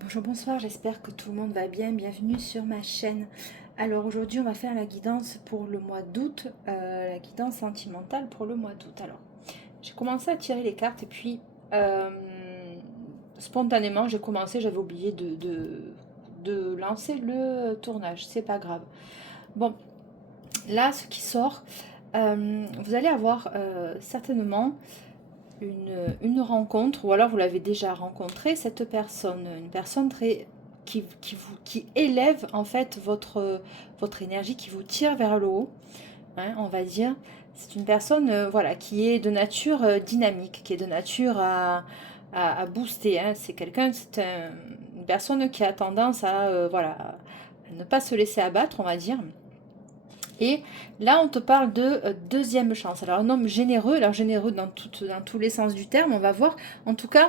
Bonjour, bonsoir, j'espère que tout le monde va bien. Bienvenue sur ma chaîne. Alors aujourd'hui, on va faire la guidance pour le mois d'août, la guidance sentimentale pour le mois d'août. Alors, j'ai commencé à tirer les cartes et puis euh, spontanément, j'ai commencé, j'avais oublié de lancer le tournage. C'est pas grave. Bon, là, ce qui sort, vous allez avoir certainement une rencontre, ou alors vous l'avez déjà rencontré, cette personne, une personne très qui élève en fait votre énergie, qui vous tire vers le haut, hein, on va dire. C'est une personne voilà, qui est de nature dynamique, qui est de nature à booster. Hein. C'est quelqu'un, une personne qui a tendance à, voilà, à ne pas se laisser abattre, on va dire. Et là, on te parle de deuxième chance. Alors, un homme généreux, alors généreux dans tous les sens du terme, on va voir. En tout cas,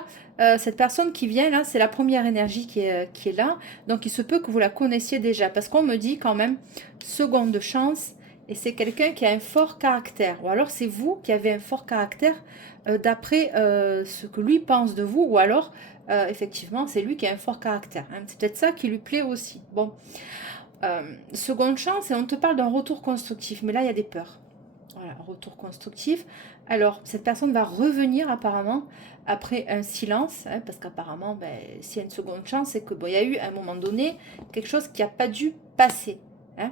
cette personne qui vient là, c'est la première énergie qui est là. Donc, il se peut que vous la connaissiez déjà. Parce qu'on me dit quand même seconde chance. Et c'est quelqu'un qui a un fort caractère. Ou alors, c'est vous qui avez un fort caractère d'après ce que lui pense de vous. Ou alors, effectivement, c'est lui qui a un fort caractère. Hein. C'est peut-être ça qui lui plaît aussi. Bon. Seconde chance, et on te parle d'un retour constructif, mais là il y a des peurs. Voilà, retour constructif. Alors, cette personne va revenir apparemment après un silence, hein, parce qu'apparemment, ben, s'il y a une seconde chance, c'est que bon, il y a eu à un moment donné quelque chose qui n'a pas dû passer. Hein.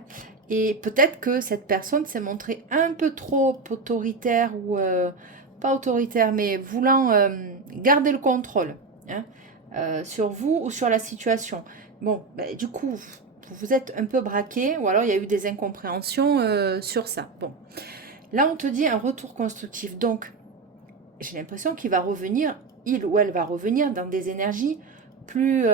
Et peut-être que cette personne s'est montrée un peu trop autoritaire, ou pas autoritaire, mais voulant garder le contrôle, hein, sur vous ou sur la situation. Bon, ben, du coup, vous êtes un peu braqué, ou alors il y a eu des incompréhensions sur ça. Bon, là on te dit un retour constructif, donc j'ai l'impression qu'il va revenir, il ou elle va revenir dans des énergies plus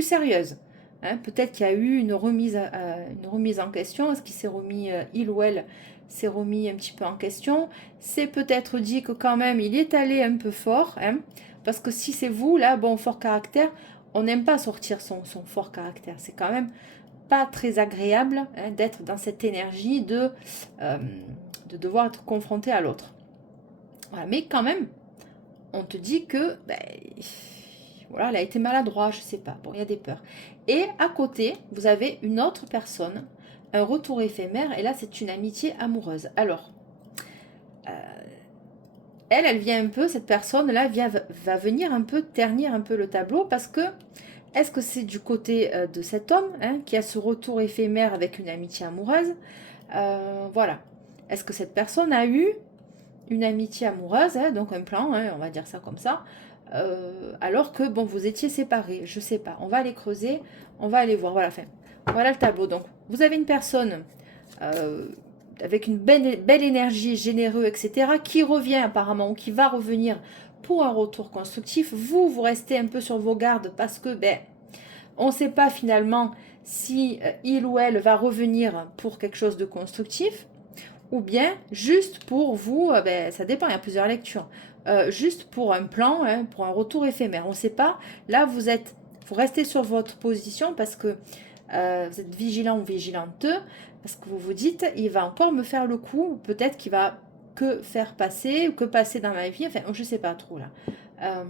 sérieuses. Hein, peut-être qu'il y a eu une remise en question. Est-ce qu'il s'est remis, il ou elle s'est remis un petit peu en question? C'est peut-être dit que quand même il est allé un peu fort, hein, parce que si c'est vous, là, bon, fort caractère, on n'aime pas sortir son fort caractère. C'est quand même pas très agréable, hein, d'être dans cette énergie euh, de devoir être confronté à l'autre. Voilà. Mais quand même, on te dit que ben, voilà, elle a été maladroit, je sais pas. Bon, il y a des peurs. Et à côté, vous avez une autre personne, un retour éphémère, et là, c'est une amitié amoureuse. Alors, euh, elle vient un peu, cette personne-là va venir un peu ternir un peu le tableau, parce que est-ce que c'est du côté de cet homme, hein, qui a ce retour éphémère avec une amitié amoureuse? Voilà. Est-ce que cette personne a eu une amitié amoureuse, hein, donc un plan, hein, on va dire ça comme ça, alors que bon, vous étiez séparés, je sais pas. On va aller creuser, on va aller voir. Voilà, enfin, voilà le tableau. Donc, vous avez une personne euh, avec une belle énergie, généreux, etc., qui revient apparemment, ou qui va revenir pour un retour constructif. Vous restez un peu sur vos gardes parce que, ben, on ne sait pas finalement si il ou elle va revenir pour quelque chose de constructif, ou bien juste pour vous, ben, ça dépend, il y a plusieurs lectures, juste pour un plan, hein, pour un retour éphémère. On ne sait pas, là vous restez sur votre position parce que vous êtes vigilant ou vigilante, parce que vous vous dites, il va encore me faire le coup, ou peut-être qu'il va que faire passer, ou que passer dans ma vie, enfin je ne sais pas trop là. Euh,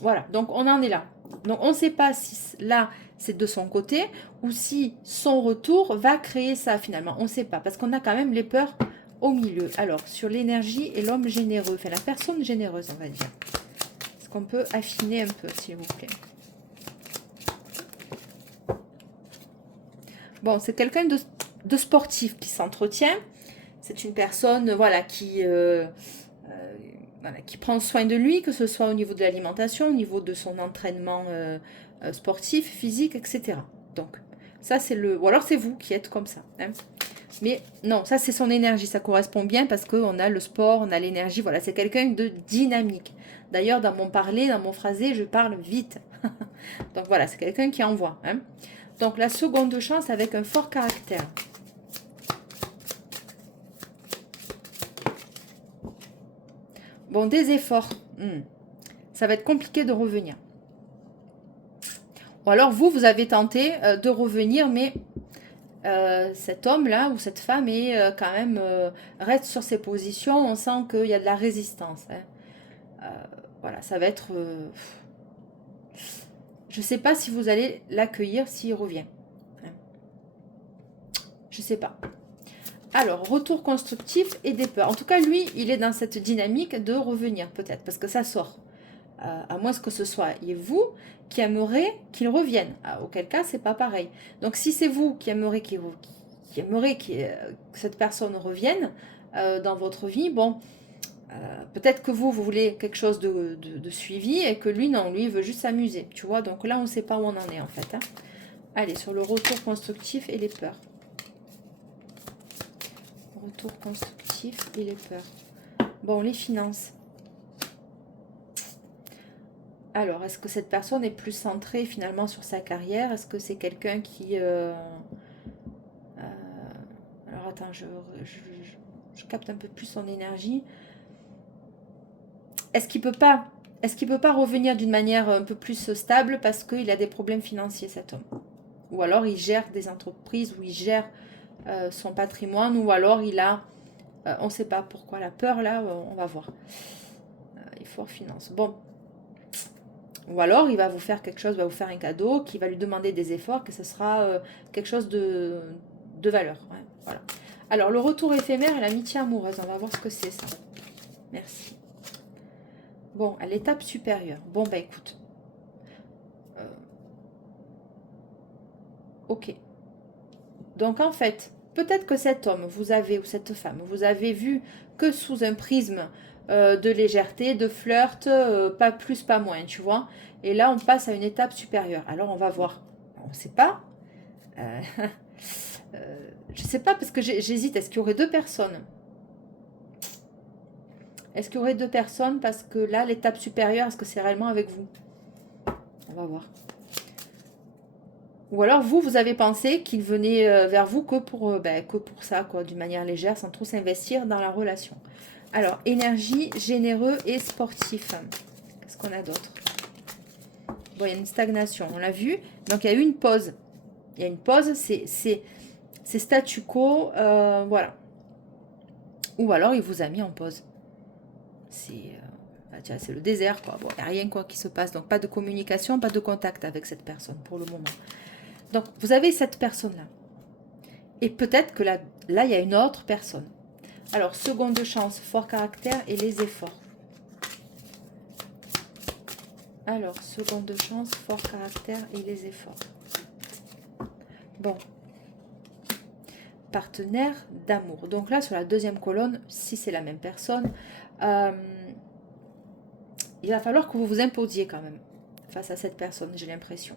voilà, donc on en est là. Donc on ne sait pas si là c'est de son côté ou si son retour va créer ça finalement. On ne sait pas parce qu'on a quand même les peurs au milieu. Alors sur l'énergie et l'homme généreux, enfin la personne généreuse on va dire. Est-ce qu'on peut affiner un peu s'il vous plaît? Bon, c'est quelqu'un de sportif qui s'entretient. C'est une personne voilà, voilà, qui prend soin de lui, que ce soit au niveau de l'alimentation, au niveau de son entraînement sportif, physique, etc. Donc, ça c'est le... Ou alors c'est vous qui êtes comme ça. Hein. Mais non, ça c'est son énergie, ça correspond bien parce qu'on a le sport, on a l'énergie, voilà, c'est quelqu'un de dynamique. D'ailleurs, dans mon parler, dans mon phrasé, je parle vite. Donc voilà, c'est quelqu'un qui envoie. Hein. Donc la seconde chance avec un fort caractère. Bon, des efforts. Ça va être compliqué de revenir. Ou alors vous avez tenté de revenir, mais cet homme-là ou cette femme est quand même reste sur ses positions. On sent qu'il y a de la résistance. Hein. Voilà, ça va être... Je ne sais pas si vous allez l'accueillir s'il revient. Je ne sais pas. Alors, retour constructif et des peurs. En tout cas, lui, il est dans cette dynamique de revenir, peut-être, parce que ça sort. À moins que ce soit vous qui aimeriez qu'il revienne. Auquel cas, c'est pas pareil. Donc, si c'est vous qui aimeriez que cette personne revienne dans votre vie, bon, peut-être que vous voulez quelque chose de suivi et que lui, non, lui, il veut juste s'amuser. Tu vois, donc là, on ne sait pas où on en est, en fait. Hein. Allez, sur le retour constructif et les peurs. Retour constructif et les peurs. Bon, les finances. Alors, est-ce que cette personne est plus centrée finalement sur sa carrière? Est-ce que c'est quelqu'un qui... alors, attends, je capte un peu plus son énergie. Est-ce qu'il peut pas revenir d'une manière un peu plus stable parce qu'il a des problèmes financiers, cet homme? Ou alors il gère des entreprises, ou il gère son patrimoine, ou alors il a... on ne sait pas pourquoi la peur, là, on va voir. Effort finance. Bon. Ou alors il va vous faire quelque chose, va vous faire un cadeau, qui va lui demander des efforts, que ce sera quelque chose de valeur. Ouais, voilà. Alors, le retour éphémère et l'amitié amoureuse, on va voir ce que c'est ça. Merci. Bon, à l'étape supérieure. Bon, bah écoute. Ok. Donc en fait, peut-être que cet homme, vous avez, ou cette femme, vous avez vu que sous un prisme de légèreté, de flirt, pas plus, pas moins, tu vois. Et là, on passe à une étape supérieure. Alors, on va voir. On ne sait pas. Je ne sais pas, parce que j'hésite. Est-ce qu'il y aurait deux personnes? Est-ce qu'il y aurait deux personnes? Parce que là, l'étape supérieure, est-ce que c'est réellement avec vous? On va voir. Ou alors, vous avez pensé qu'il venait vers vous que pour ça, quoi, d'une manière légère, sans trop s'investir dans la relation. Alors, énergie, généreux et sportif. Qu'est-ce qu'on a d'autre? Bon, il y a une stagnation, on l'a vu. Donc, il y a eu une pause. Il y a une pause, c'est statu quo, voilà. Ou alors, il vous a mis en pause. C'est le désert, quoi. Bon, il n'y a rien quoi qui se passe. Donc, pas de communication, pas de contact avec cette personne pour le moment. Donc, vous avez cette personne-là. Et peut-être que là, il y a une autre personne. Alors, seconde chance, fort caractère et les efforts. Alors, seconde chance, fort caractère et les efforts. Bon. Partenaire d'amour. Donc là, sur la deuxième colonne, si c'est la même personne, il va falloir que vous vous imposiez quand même face à cette personne, j'ai l'impression.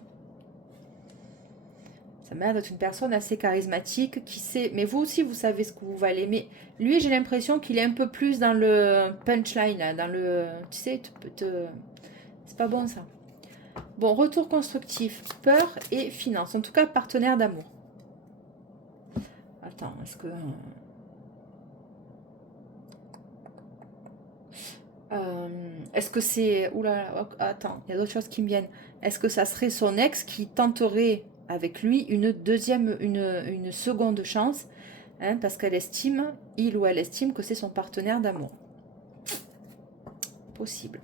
Ça m'a l'air d'être une personne assez charismatique qui sait, mais vous aussi vous savez ce que vous valez. Mais lui, j'ai l'impression qu'il est un peu plus dans le punchline, là, dans le, tu sais, c'est pas bon ça. Bon, retour constructif, peur et finance. En tout cas, partenaire d'amour. Attends, est-ce que est-ce que c'est... Oula, attends, il y a d'autres choses qui me viennent. Est-ce que ça serait son ex qui tenterait avec lui une seconde chance, hein, parce qu'elle estime, il ou elle estime que c'est son partenaire d'amour. Possible.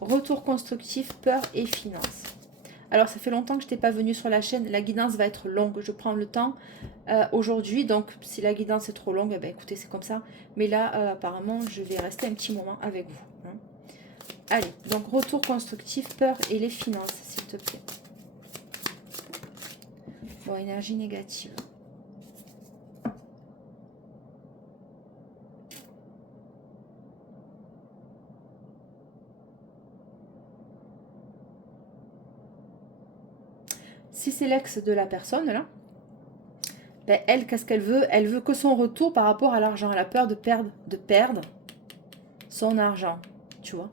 Retour constructif, peur et finance. Alors, ça fait longtemps que je n'étais pas venue sur la chaîne. La guidance va être longue. Je prends le temps aujourd'hui. Donc, si la guidance est trop longue, eh ben, écoutez, c'est comme ça. Mais là, apparemment, je vais rester un petit moment avec vous. Hein. Allez, donc retour constructif, peur et les finances, s'il te plaît. Bon, énergie négative. Si c'est l'ex de la personne, là, ben elle, qu'est-ce qu'elle veut? Elle veut que son retour par rapport à l'argent. Elle a peur de perdre son argent, tu vois.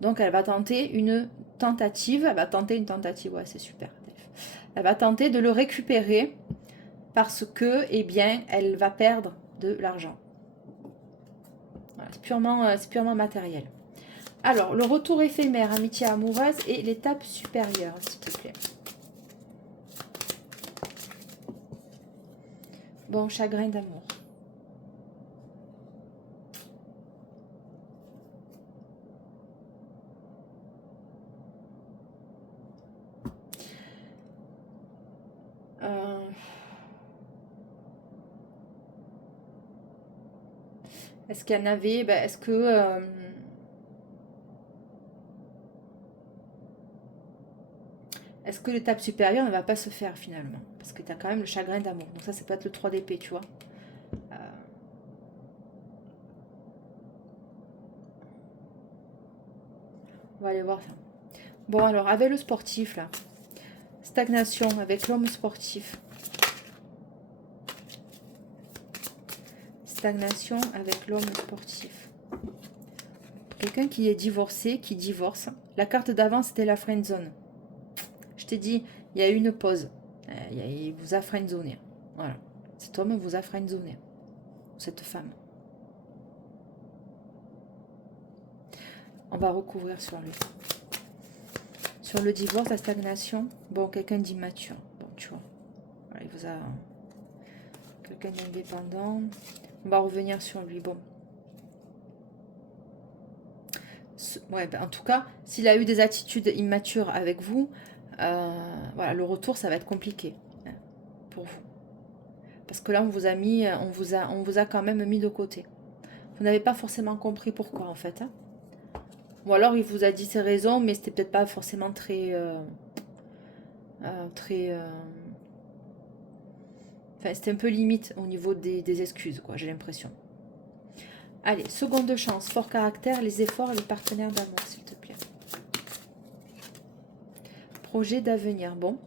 Donc, elle va tenter une tentative. Ouais, c'est super. Elle va tenter de le récupérer parce que, eh bien, elle va perdre de l'argent. Voilà, c'est purement matériel. Alors, le retour éphémère, amitié amoureuse et l'étape supérieure, s'il te plaît. Bon, chagrin d'amour. Est-ce qu'il y en avait, ben, est-ce que l'étape supérieure ne va pas se faire finalement? Parce que tu as quand même le chagrin d'amour. Donc ça peut être le 3 d'épée, tu vois. Euh, on va aller voir ça. Bon, alors, avec le sportif, là. Stagnation avec l'homme sportif. Stagnation avec l'homme sportif. Quelqu'un qui est divorcé, qui divorce. La carte d'avant, c'était la friend zone. Je t'ai dit, il y a eu une pause. Il vous a friendzoné. Voilà. Cet homme vous a friendzoné. Cette femme. On va recouvrir sur lui. Sur le divorce, la stagnation. Bon, quelqu'un d'immature. Bon, tu vois. Voilà, il vous a... Quelqu'un d'indépendant. On va revenir sur lui. Bon. Ouais, ben, en tout cas, s'il a eu des attitudes immatures avec vous, voilà, le retour, ça va être compliqué hein, pour vous. Parce que là, on vous a quand même mis de côté. Vous n'avez pas forcément compris pourquoi, en fait. Hein. Ou alors, il vous a dit ses raisons, mais c'était peut-être pas forcément très... Enfin, c'était un peu limite au niveau des excuses, quoi, j'ai l'impression. Allez, seconde chance, fort caractère, les efforts, les partenaires d'amour, s'il te plaît. Projet d'avenir, bon.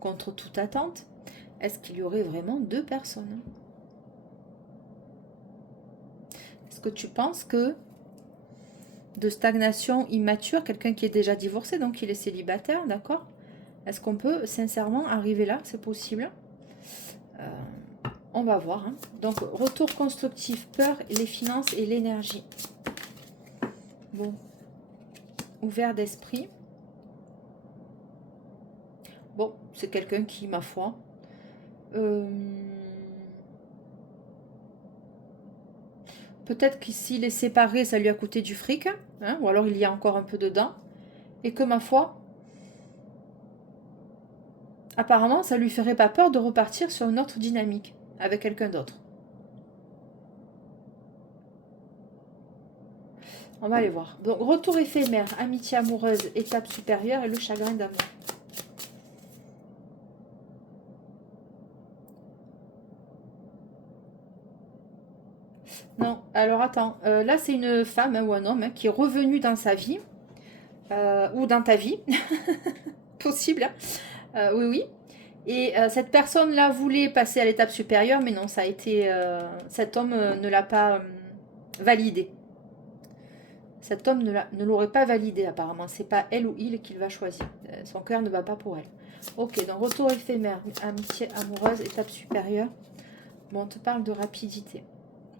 Contre toute attente, est-ce qu'il y aurait vraiment 2 personnes? Est-ce que tu penses que de stagnation immature, quelqu'un qui est déjà divorcé, donc il est célibataire, d'accord? Est-ce qu'on peut sincèrement arriver là? C'est possible. On va voir. Hein. Donc, retour constructif, peur, les finances et l'énergie. Bon. Ouvert d'esprit. Bon, c'est quelqu'un qui, ma foi... Peut-être que s'il est séparé, ça lui a coûté du fric. Hein, ou alors il y a encore un peu dedans. Et que, ma foi... Apparemment, ça lui ferait pas peur de repartir sur une autre dynamique. Avec quelqu'un d'autre. On va aller voir. Donc, retour éphémère, amitié amoureuse, étape supérieure et le chagrin d'amour. Non, alors attends. Là, c'est une femme hein, ou un homme hein, qui est revenu dans sa vie. Ou dans ta vie. Possible. Hein. Oui, oui. Et cette personne-là voulait passer à l'étape supérieure, mais non, ça a été... cet homme ne l'a pas validé. Cet homme ne l'aurait pas validé apparemment. C'est pas elle ou il qu'il va choisir. Son cœur ne va pas pour elle. Ok, donc retour éphémère, amitié amoureuse, étape supérieure. Bon, on te parle de rapidité.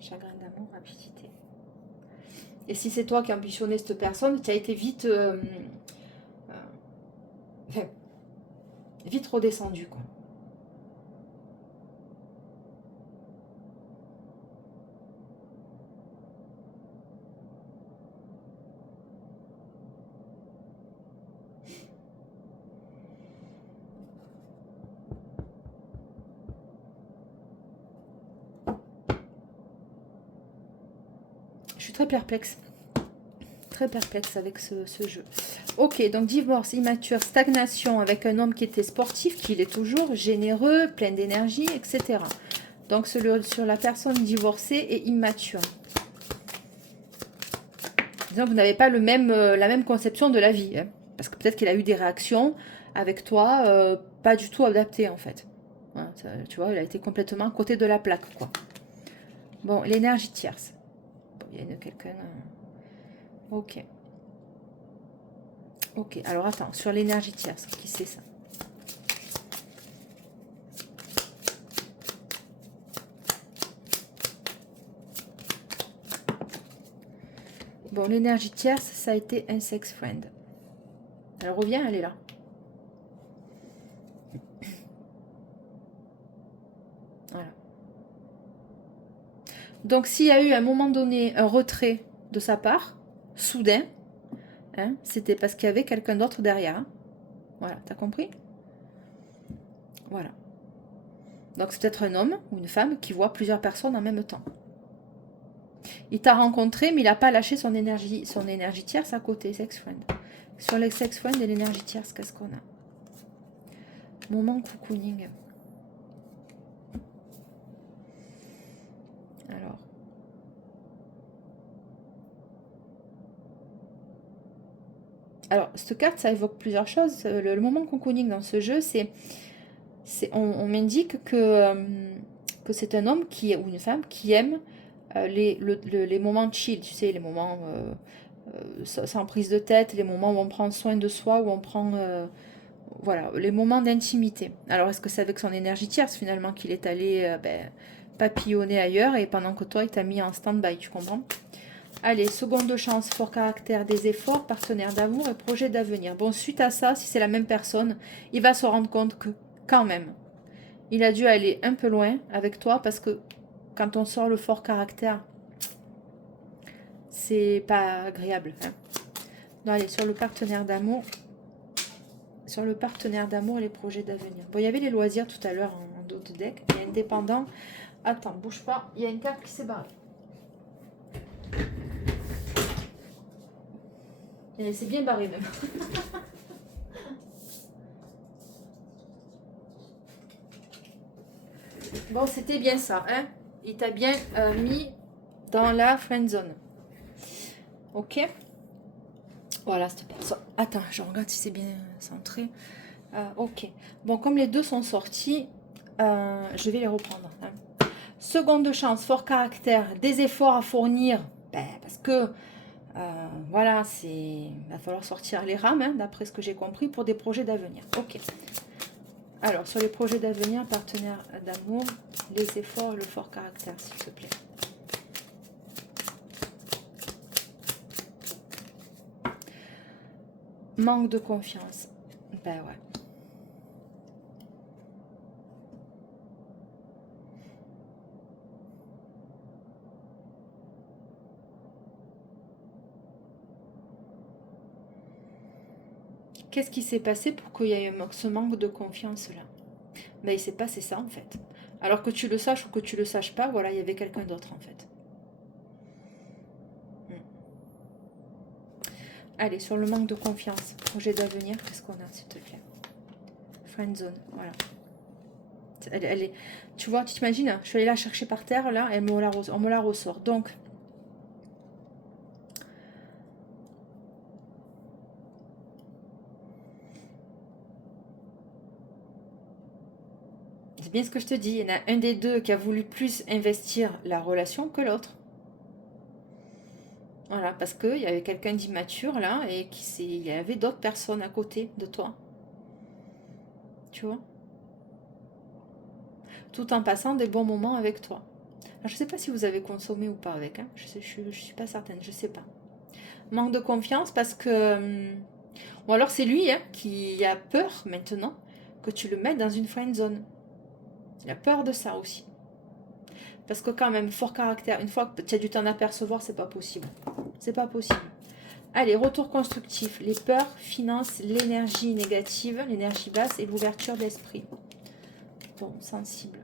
Chagrin d'amour, rapidité. Et si c'est toi qui as ambitionné cette personne, tu as été vite... vite redescendu, quoi. Je suis très perplexe. Très perplexe avec ce jeu. Ok, donc divorce, immature, stagnation avec un homme qui était sportif, qui l'est toujours, généreux, plein d'énergie, etc. Donc sur la personne divorcée et immature. Disons que vous n'avez pas la même conception de la vie. Hein, parce que peut-être qu'il a eu des réactions avec toi pas du tout adaptées en fait. Hein, tu vois, il a été complètement à côté de la plaque, quoi. Bon, l'énergie tierce. Bon, il y a quelqu'un... Ok. Ok, alors attends, sur l'énergie tierce, qui c'est ça? Bon, l'énergie tierce, ça a été un sex friend. Elle revient, elle est là. Voilà. Donc, s'il y a eu à un moment donné un retrait de sa part, soudain, hein, c'était parce qu'il y avait quelqu'un d'autre derrière. Hein. Voilà, t'as compris? Voilà. Donc, c'est peut-être un homme ou une femme qui voit plusieurs personnes en même temps. Il t'a rencontré, mais il n'a pas lâché son énergie tierce à côté, sex friend. Sur les sex friend et l'énergie tierce, qu'est-ce qu'on a? Moment cocooning. Alors, cette carte, ça évoque plusieurs choses. Le moment cocooning dans ce jeu, on m'indique que c'est un homme ou une femme qui aime les moments chill, tu sais, les moments sans prise de tête, les moments où on prend soin de soi, où on prend... voilà, les moments d'intimité. Alors, est-ce que c'est avec son énergie tierce, finalement, qu'il est allé papillonner ailleurs, et pendant que toi, il t'a mis en stand-by, tu comprends? Allez, seconde chance, fort caractère, des efforts, partenaire d'amour et projet d'avenir. Bon, suite à ça, si c'est la même personne, il va se rendre compte que, quand même, il a dû aller un peu loin avec toi, parce que quand on sort le fort caractère, c'est pas agréable. Hein. Non, allez, sur le partenaire d'amour, et les projets d'avenir. Bon, il y avait les loisirs tout à l'heure en dos de deck. Il y a indépendant. Attends, bouge pas. Il y a une carte qui s'est barrée. Et c'est bien barré même. Bon, c'était bien ça. Hein, il t'a bien mis dans la friend zone. Ok. Voilà, cette personne. Attends, je regarde si c'est bien centré. Ok. Bon, comme les deux sont sortis, je vais les reprendre. Hein. Seconde chance, fort caractère, des efforts à fournir. Parce que, voilà, il va falloir sortir les rames, hein, d'après ce que j'ai compris, pour des projets d'avenir. Ok. Alors, sur les projets d'avenir, partenaire d'amour, les efforts, le fort caractère, s'il te plaît. Manque de confiance. Ben ouais. Qu'est-ce qui s'est passé pour qu'il y ait ce manque de confiance-là? Ben, il s'est passé ça, en fait. Alors que tu le saches ou que tu le saches pas, voilà, il y avait quelqu'un d'autre, en fait. Allez, sur le manque de confiance, projet d'avenir, qu'est-ce qu'on a, s'il te plaît? Friend zone, voilà. Elle est, tu vois, tu t'imagines, hein, je suis allée la chercher par terre, là, on me la ressort. Donc, c'est bien ce que je te dis, il y en a un des deux qui a voulu plus investir la relation que l'autre. Voilà, parce qu'il y avait quelqu'un d'immature là, et il y avait d'autres personnes à côté de toi. Tu vois? Tout en passant des bons moments avec toi. Alors, je ne sais pas si vous avez consommé ou pas avec, hein. Je suis pas certaine, je sais pas. Manque de confiance parce que... Ou alors c'est lui, hein, qui a peur maintenant que tu le mettes dans une friend zone. Il a peur de ça aussi. Parce que quand même, fort caractère, une fois que tu as dû t'en apercevoir, c'est pas possible. C'est pas possible. Allez, retour constructif. Les peurs financent l'énergie négative, l'énergie basse et l'ouverture d'esprit. Bon, sensible.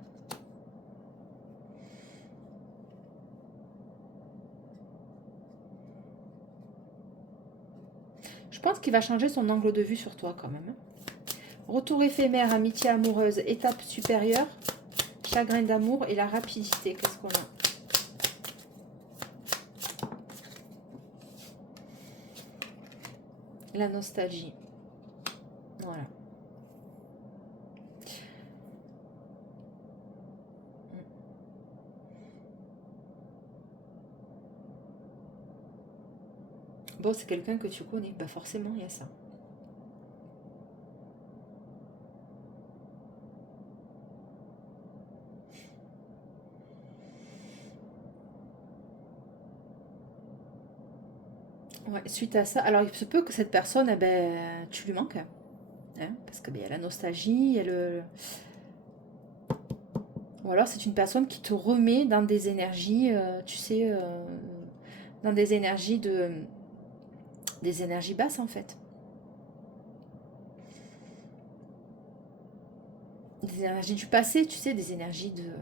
Je pense qu'il va changer son angle de vue sur toi quand même. Retour éphémère, amitié amoureuse, étape supérieure, chagrin d'amour et la rapidité. Qu'est-ce qu'on a? La nostalgie. Voilà. Bon, c'est quelqu'un que tu connais. Bah forcément, il y a ça. Ouais, suite à ça, alors il se peut que cette personne, eh ben, tu lui manques. Hein, parce qu'il y a la nostalgie, il y a le... Ou alors c'est une personne qui te remet dans des énergies, tu sais, dans des énergies des énergies basses en fait. Des énergies du passé, tu sais, des énergies de...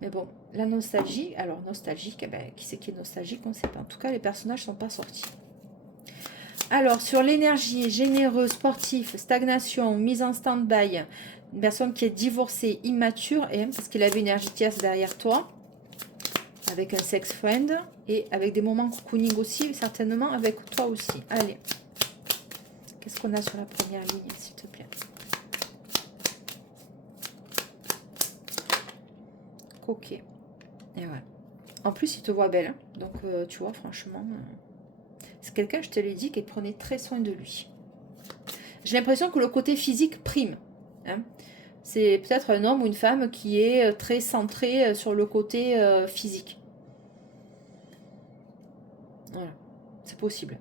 Mais bon, La nostalgie, alors nostalgique, eh ben, qui c'est qui est nostalgique, on ne sait pas. En tout cas, les personnages ne sont pas sortis. Alors, sur l'énergie, généreux, sportif, stagnation, mise en stand-by, une personne qui est divorcée, immature, et parce qu'il avait une énergie tierce derrière toi, avec un sex friend, et avec des moments cocooning aussi, certainement avec toi aussi. Allez, qu'est-ce qu'on a sur la première ligne, s'il te plaît? Coquet. Et ouais. En plus, il te voit belle, hein. Donc tu vois, franchement... c'est quelqu'un, je te l'ai dit, qui prenait très soin de lui. J'ai l'impression que le côté physique prime. Hein. C'est peut-être un homme ou une femme qui est très centré sur le côté physique. Voilà, c'est possible.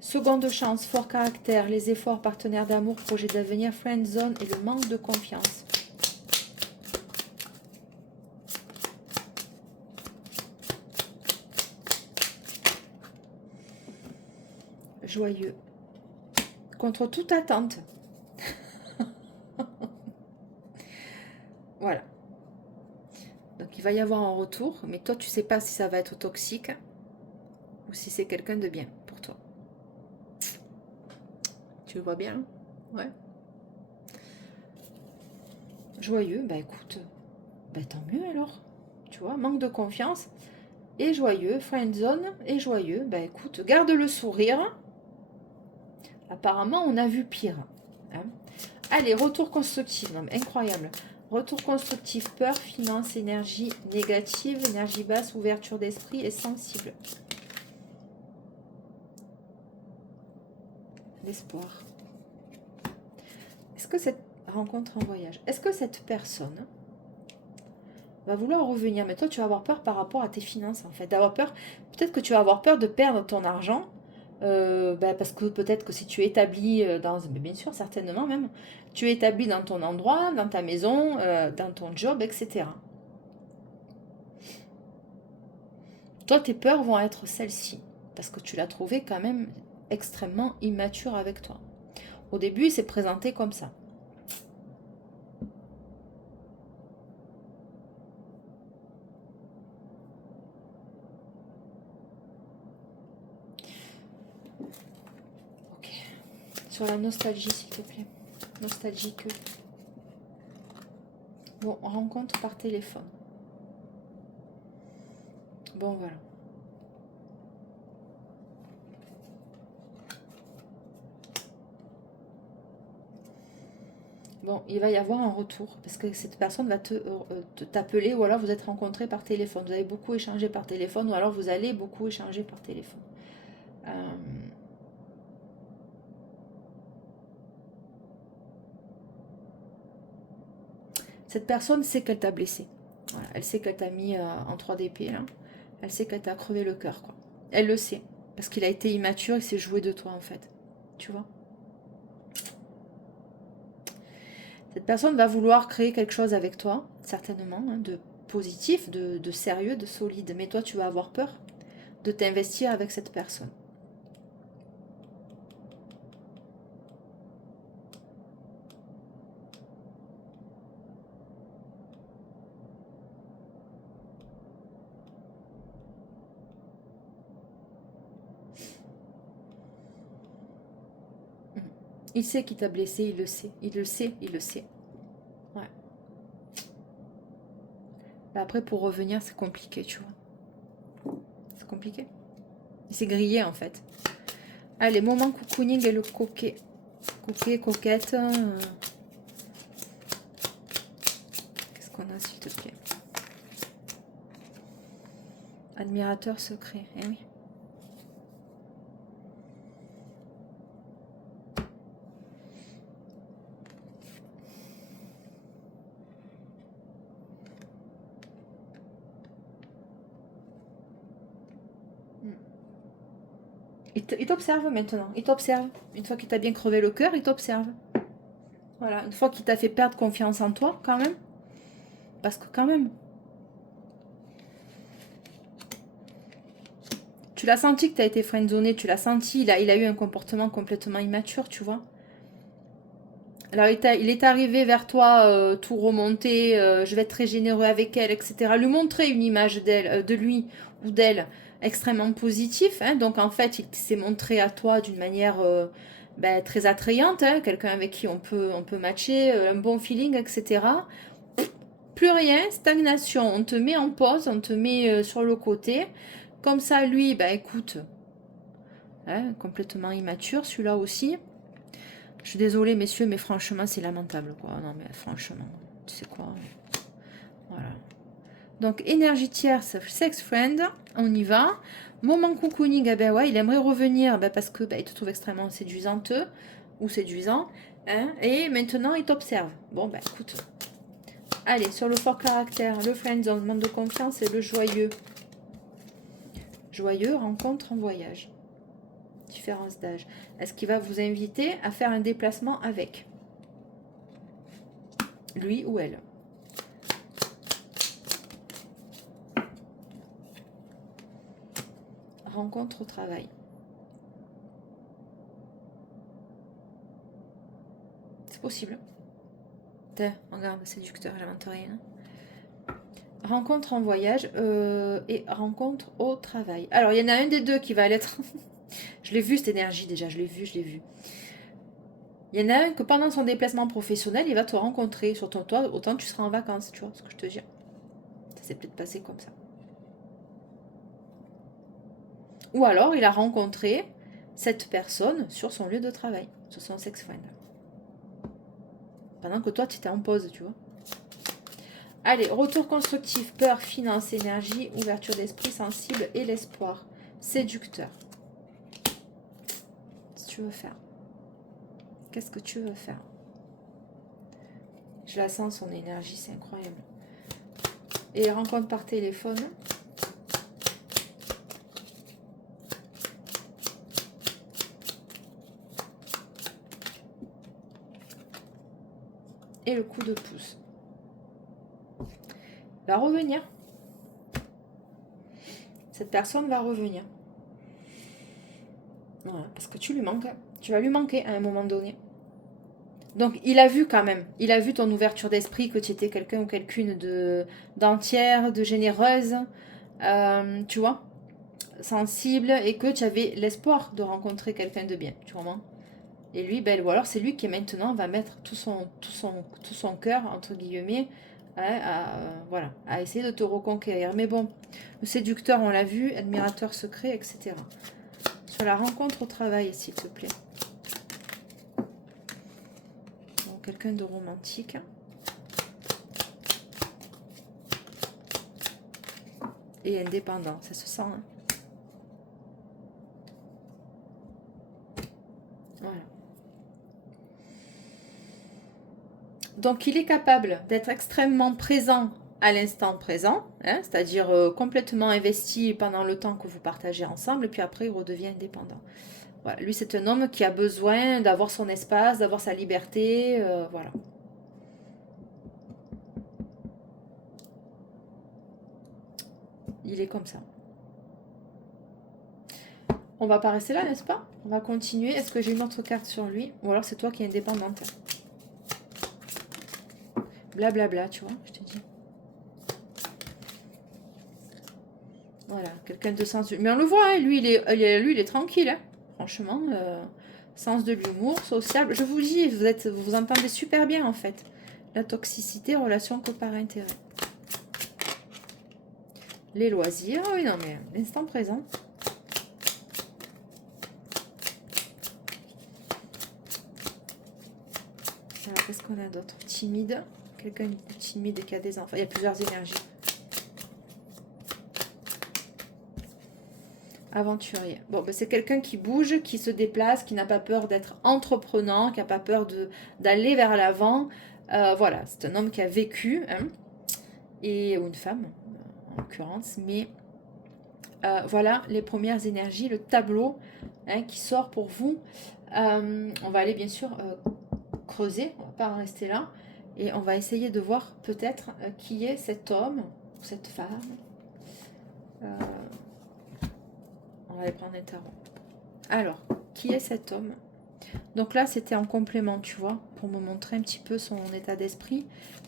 Seconde chance, fort caractère, les efforts, partenaires d'amour, projet d'avenir, friend zone et le manque de confiance. Joyeux. Contre toute attente. Voilà. Donc il va y avoir un retour, mais toi tu sais pas si ça va être toxique ou si c'est quelqu'un de bien pour toi. Tu le vois bien? Ouais. Joyeux, bah écoute, bah tant mieux alors. Tu vois, manque de confiance et joyeux, friendzone et joyeux, bah écoute, garde le sourire. Apparemment, on a vu pire. Hein. Allez, retour constructif, non, mais incroyable. Retour constructif, peur, finance, énergie négative, énergie basse, ouverture d'esprit et sensible. L'espoir. Est-ce que cette rencontre en voyage, est-ce que cette personne va vouloir revenir? Mais toi, tu vas avoir peur par rapport à tes finances, en fait. D'avoir peur, peut-être que tu vas avoir peur de perdre ton argent. Parce que peut-être que si tu es établi dans... Bien sûr, certainement même. Tu es établi dans ton endroit, dans ta maison, dans ton job, etc. Toi, tes peurs vont être celles-ci. Parce que tu l'as trouvé quand même extrêmement immature avec toi. Au début, il s'est présenté comme ça. Ok. Sur la nostalgie, s'il te plaît. Nostalgique. Bon, rencontre par téléphone. Bon, voilà. Bon, il va y avoir un retour parce que cette personne va t'appeler ou alors vous êtes rencontrés par téléphone. Vous avez beaucoup échangé par téléphone ou alors vous allez beaucoup échanger par téléphone. Cette personne sait qu'elle t'a blessé. Voilà, elle sait qu'elle t'a mis en 3DP là. Elle sait qu'elle t'a crevé le cœur, quoi. Elle le sait parce qu'il a été immature et s'est joué de toi en fait. Tu vois. Cette personne va vouloir créer quelque chose avec toi, certainement, hein, de positif, de sérieux, de solide. Mais toi, tu vas avoir peur de t'investir avec cette personne. Il sait qu'il t'a blessé, il le sait. Il le sait, il le sait. Ouais. Bah après, pour revenir, c'est compliqué, tu vois. C'est compliqué. Il s'est grillé, en fait. Allez, moment cocooning et le coquet. Coquet, coquette. Qu'est-ce qu'on a, s'il te plaît? Admirateur secret. Eh oui. Il t'observe maintenant. Il t'observe. Une fois qu'il t'a bien crevé le cœur, il t'observe. Voilà. Une fois qu'il t'a fait perdre confiance en toi, quand même. Parce que quand même. Tu l'as senti que tu as été friendzoné. Tu l'as senti. Il a eu un comportement complètement immature, tu vois. Alors, il est arrivé vers toi, tout remonté, je vais être très généreux avec elle, etc. Lui montrer une image d'elle, de lui ou d'elle extrêmement positive, hein. Donc, en fait, il s'est montré à toi d'une manière ben, très attrayante, hein. Quelqu'un avec qui on peut matcher, un bon feeling, etc. Plus rien, stagnation. On te met en pause, on te met sur le côté. Comme ça, lui, ben écoute, hein, complètement immature, celui-là aussi. Je suis désolée, messieurs, mais franchement, c'est lamentable, quoi. Non, mais franchement, tu sais quoi. Voilà. Donc, énergie tierce, sex friend, on y va. Moment cocooning, ah ben ouais, il aimerait revenir ben parce que ben, il te trouve extrêmement séduisante ou séduisant. Hein, et maintenant, il t'observe. Bon, ben écoute. Allez, sur le fort caractère, le friendzone, manque de confiance et le joyeux. Joyeux, rencontre en voyage. Différence d'âge. Est-ce qu'il va vous inviter à faire un déplacement avec lui ou elle? Rencontre au travail. C'est possible. Tiens, regarde, séducteur, j'invente rien. Rencontre en voyage et rencontre au travail. Alors, il y en a un des deux qui va l'être. Je l'ai vu, cette énergie, déjà. Je l'ai vu. Il y en a un que pendant son déplacement professionnel, il va te rencontrer sur ton toit. Autant tu seras en vacances, tu vois ce que je te dis. Ça s'est peut-être passé comme ça. Ou alors, il a rencontré cette personne sur son lieu de travail, sur son sex friend. Pendant que toi, tu étais en pause, tu vois. Allez, retour constructif, peur, finance, énergie, ouverture d'esprit, sensible et l'espoir. Séducteur. Qu'est-ce que tu veux faire? Qu'est-ce que tu veux faire? Je la sens, son énergie, c'est incroyable. Et rencontre par téléphone. Et le coup de pouce. Va revenir. Cette personne va revenir. Voilà, parce que tu lui manques. Tu vas lui manquer à un moment donné. Donc, il a vu quand même. Il a vu ton ouverture d'esprit, que tu étais quelqu'un ou quelqu'une d'entière, de généreuse. Tu vois, sensible, et que tu avais l'espoir de rencontrer quelqu'un de bien. Tu vois. Et lui, ben, ou alors c'est lui qui maintenant va mettre tout son cœur, entre guillemets, voilà, à essayer de te reconquérir. Mais bon, le séducteur, on l'a vu, admirateur secret, etc. Sur la rencontre au travail, s'il te plaît. Bon, quelqu'un de romantique. Et indépendant, ça se sent. Hein. Voilà. Donc, il est capable d'être extrêmement présent à l'instant présent, hein, c'est-à-dire complètement investi pendant le temps que vous partagez ensemble, et puis après, il redevient indépendant. Voilà. Lui, c'est un homme qui a besoin d'avoir son espace, d'avoir sa liberté, voilà. Il est comme ça. On va pas rester là, n'est-ce pas? On va continuer. Est-ce que j'ai une autre carte sur lui? Ou alors c'est toi qui es indépendante? Blablabla, tu vois, je te dis. Voilà, quelqu'un de sens... Mais on le voit, hein, lui, il est tranquille. Hein. Franchement, sens de l'humour, sociable. Je vous dis, vous vous entendez super bien, en fait. La toxicité, relation que par intérêt. Les loisirs, oui, non, mais l'instant présent. Qu'est-ce qu'on a d'autre? Timide. Quelqu'un de timide et qui a des enfants. Il y a plusieurs énergies. Aventurier. Bon, ben c'est quelqu'un qui bouge, qui se déplace, qui n'a pas peur d'être entreprenant, qui n'a pas peur d'aller vers l'avant. Voilà, c'est un homme qui a vécu, hein, ou une femme, en l'occurrence. Mais voilà les premières énergies, le tableau hein, qui sort pour vous. On va aller bien sûr creuser, on va pas en rester là. Et on va essayer de voir peut-être qui est cet homme ou cette femme. On va aller prendre un tarot. Alors, qui est cet homme Donc là, c'était en complément, tu vois, pour me montrer un petit peu son état d'esprit.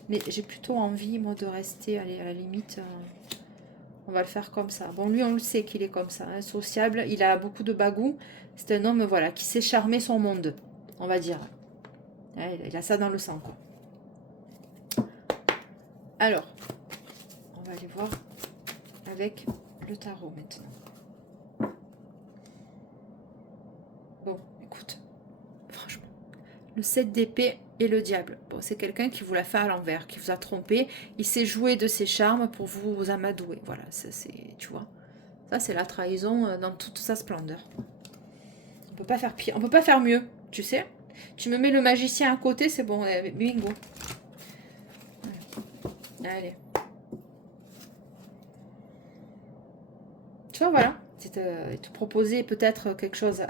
Mais j'ai plutôt envie, moi, de rester, allez, à la limite, on va le faire comme ça. Bon, lui, on le sait qu'il est comme ça, hein, sociable, il a beaucoup de bagou. C'est un homme, voilà, qui sait charmer son monde, on va dire. Ouais, il a ça dans le sang, quoi. Alors, on va aller voir avec le tarot maintenant. Bon, écoute, franchement, le 7 d'épée et le diable. Bon, c'est quelqu'un qui vous l'a fait à l'envers, qui vous a trompé. Il s'est joué de ses charmes pour vous amadouer. Voilà, ça c'est, tu vois. Ça c'est la trahison dans toute sa splendeur. On peut pas faire pire, on peut pas faire mieux, tu sais. Tu me mets le magicien à côté, c'est bon, bingo. Allez. Tu vois, voilà. C'est te proposer peut-être quelque chose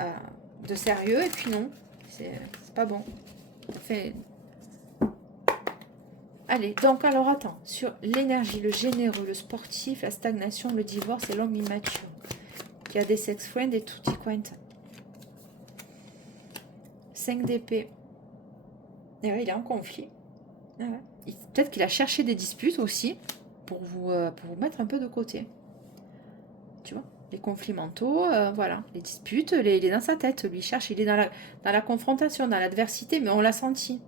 de sérieux, et puis non. C'est pas bon. Ça fait... Allez, donc alors attends. Sur l'énergie, le généreux, le sportif, la stagnation, le divorce et l'homme immature. Qui a des sex friends et tout y quanta. 5 d'épée. Et ouais, il est en conflit. Ah ouais. Peut-être qu'il a cherché des disputes aussi pour vous mettre un peu de côté. Tu vois, les conflits mentaux, voilà, les disputes, il est dans sa tête, lui il cherche, il est dans la confrontation, dans l'adversité, mais on l'a senti.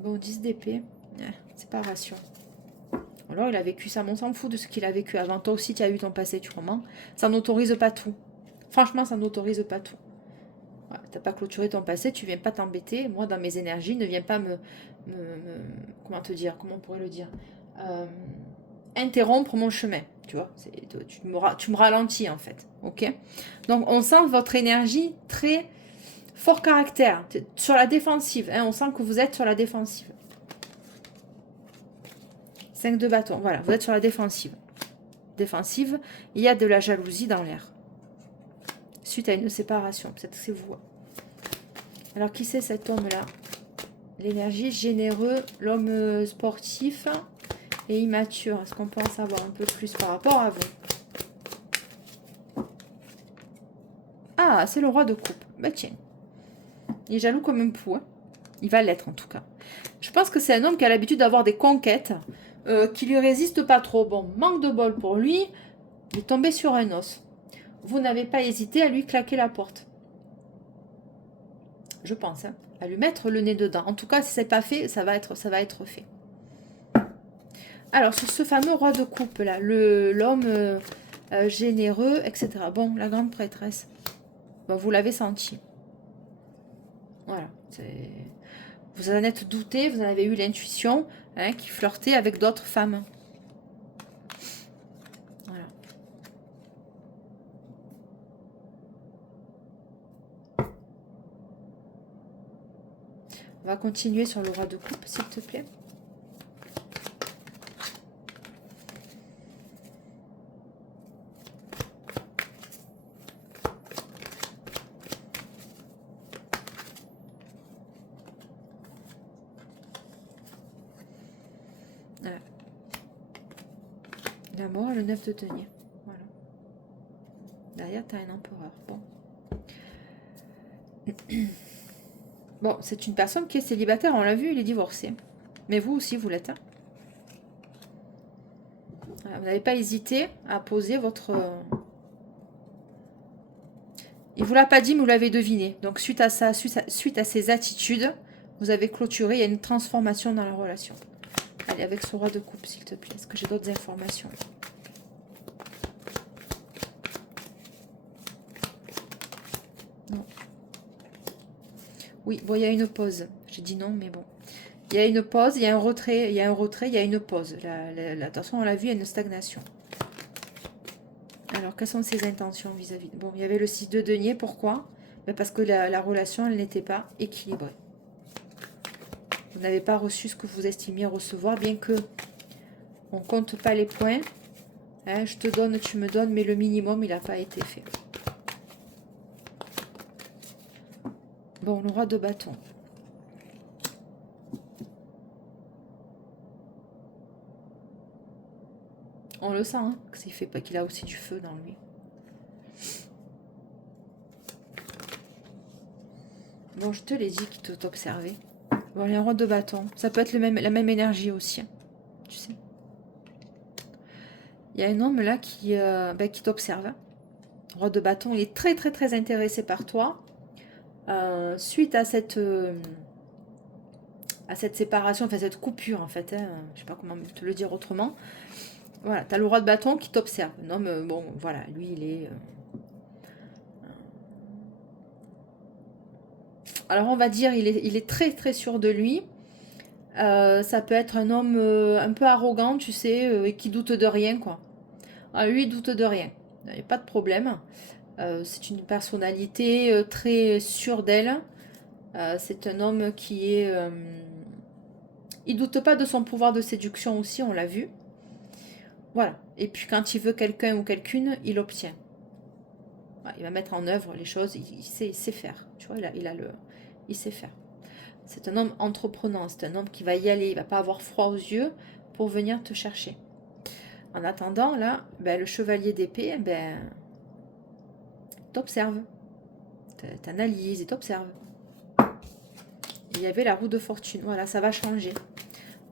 Bon, 10 d'épée, séparation. Alors il a vécu ça, mais on s'en fout de ce qu'il a vécu avant. Toi aussi tu as eu ton passé, tu comprends. Ça n'autorise pas tout. Franchement, ça n'autorise pas tout. Ouais, t'as pas clôturé ton passé, tu viens pas t'embêter. Moi, dans mes énergies, ne viens pas comment te dire, comment on pourrait le dire, interrompre mon chemin. Tu vois, tu me ralentis en fait. Ok. Donc, on sent votre énergie très fort caractère, sur la défensive. Hein, on sent que vous êtes sur la défensive. 5 de bâton. Voilà, vous êtes sur la défensive. Défensive, il y a de la jalousie dans l'air. Suite à une séparation. Peut-être que c'est vous. Alors, qui c'est cet homme-là? L'énergie, généreux, l'homme sportif et immature. Est-ce qu'on peut en savoir un peu plus par rapport à vous? Ah, c'est le roi de coupe. Bah tiens. Il est jaloux comme un pou. Hein. Il va l'être en tout cas. Je pense que c'est un homme qui a l'habitude d'avoir des conquêtes qui lui résistent pas trop. Bon, manque de bol pour lui. Il est tombé sur un os. Vous n'avez pas hésité à lui claquer la porte. Je pense, hein, à lui mettre le nez dedans. En tout cas, si ce n'est pas fait, ça va être fait. Alors, sur ce fameux roi de coupe là, l'homme généreux, etc. Bon, la grande prêtresse, bon, vous l'avez senti. Voilà. Vous en êtes douté, vous en avez eu l'intuition, hein, qui flirtait avec d'autres femmes. Voilà. On va continuer sur le roi de coupe, s'il te plaît. Voilà. La mort et le 9 de denier. Voilà. Derrière, tu as un empereur. Bon. Bon, c'est une personne qui est célibataire, on l'a vu, il est divorcé. Mais vous aussi, vous l'êtes. Hein. Voilà, vous n'avez pas hésité à poser votre... Il ne vous l'a pas dit, mais vous l'avez deviné. Donc, suite à ça, suite à ces attitudes, vous avez clôturé, il y a une transformation dans la relation. Allez, avec ce roi de coupe, s'il te plaît. Est-ce que j'ai d'autres informations? Non. Oui, bon, il y a une pause. J'ai dit non, mais bon. Il y a une pause, il y a un retrait, il y a une pause. De toute façon, on l'a vu, il y a une stagnation. Alors, quelles sont ses intentions vis-à-vis? Bon, il y avait le 6 de denier, pourquoi? Parce que la relation, elle n'était pas équilibrée. Vous n'avez pas reçu ce que vous estimiez recevoir, bien que on compte pas les points. Hein, je te donne, tu me donnes, mais le minimum, il n'a pas été fait. Bon, le roi de bâton. On le sent, hein, qu'il a aussi du feu dans lui. Bon, je te l'ai dit qu'il t'observait. Bon, il y a un roi de bâton. Ça peut être la même énergie aussi, hein, tu sais. Il y a un homme là qui t'observe. Roi de bâton, il est très très très intéressé par toi. Suite à cette séparation, enfin cette coupure en fait, hein, je sais pas comment te le dire autrement. Voilà, tu as le roi de bâton qui t'observe. Un homme, bon, voilà, lui il est... alors on va dire, il est très très sûr de lui. Ça peut être un homme un peu arrogant, tu sais, et qui doute de rien, quoi. Ah, lui, il doute de rien. Il n'y a pas de problème. C'est une personnalité très sûre d'elle. C'est un homme qui est... il doute pas de son pouvoir de séduction aussi, on l'a vu. Voilà. Et puis quand il veut quelqu'un ou quelqu'une, il obtient. Voilà, il va mettre en œuvre les choses, il sait faire. Tu vois, il sait faire. C'est un homme entreprenant, c'est un homme qui va y aller, il va pas avoir froid aux yeux pour venir te chercher. En attendant, là, ben, le chevalier d'épée, ben, t'observe, t'analyse et t'observe. Il y avait la roue de fortune, voilà, ça va changer.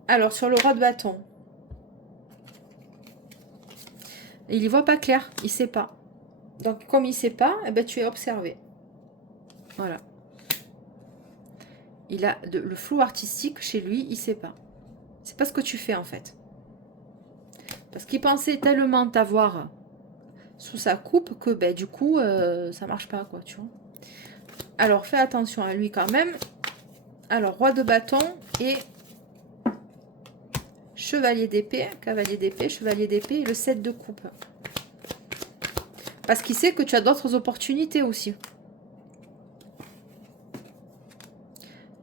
Alors, sur le roi de bâton, il y voit pas clair, il sait pas. Donc, comme il sait pas, eh ben, tu es observé. Voilà. Il a le flou artistique chez lui, il sait pas. C'est pas ce que tu fais en fait. Parce qu'il pensait tellement t'avoir sous sa coupe que ben, du coup, ça marche pas, quoi, tu vois. Alors, fais attention à lui quand même. Alors, roi de bâton et chevalier d'épée, cavalier d'épée, chevalier d'épée et le 7 de coupe. Parce qu'il sait que tu as d'autres opportunités aussi.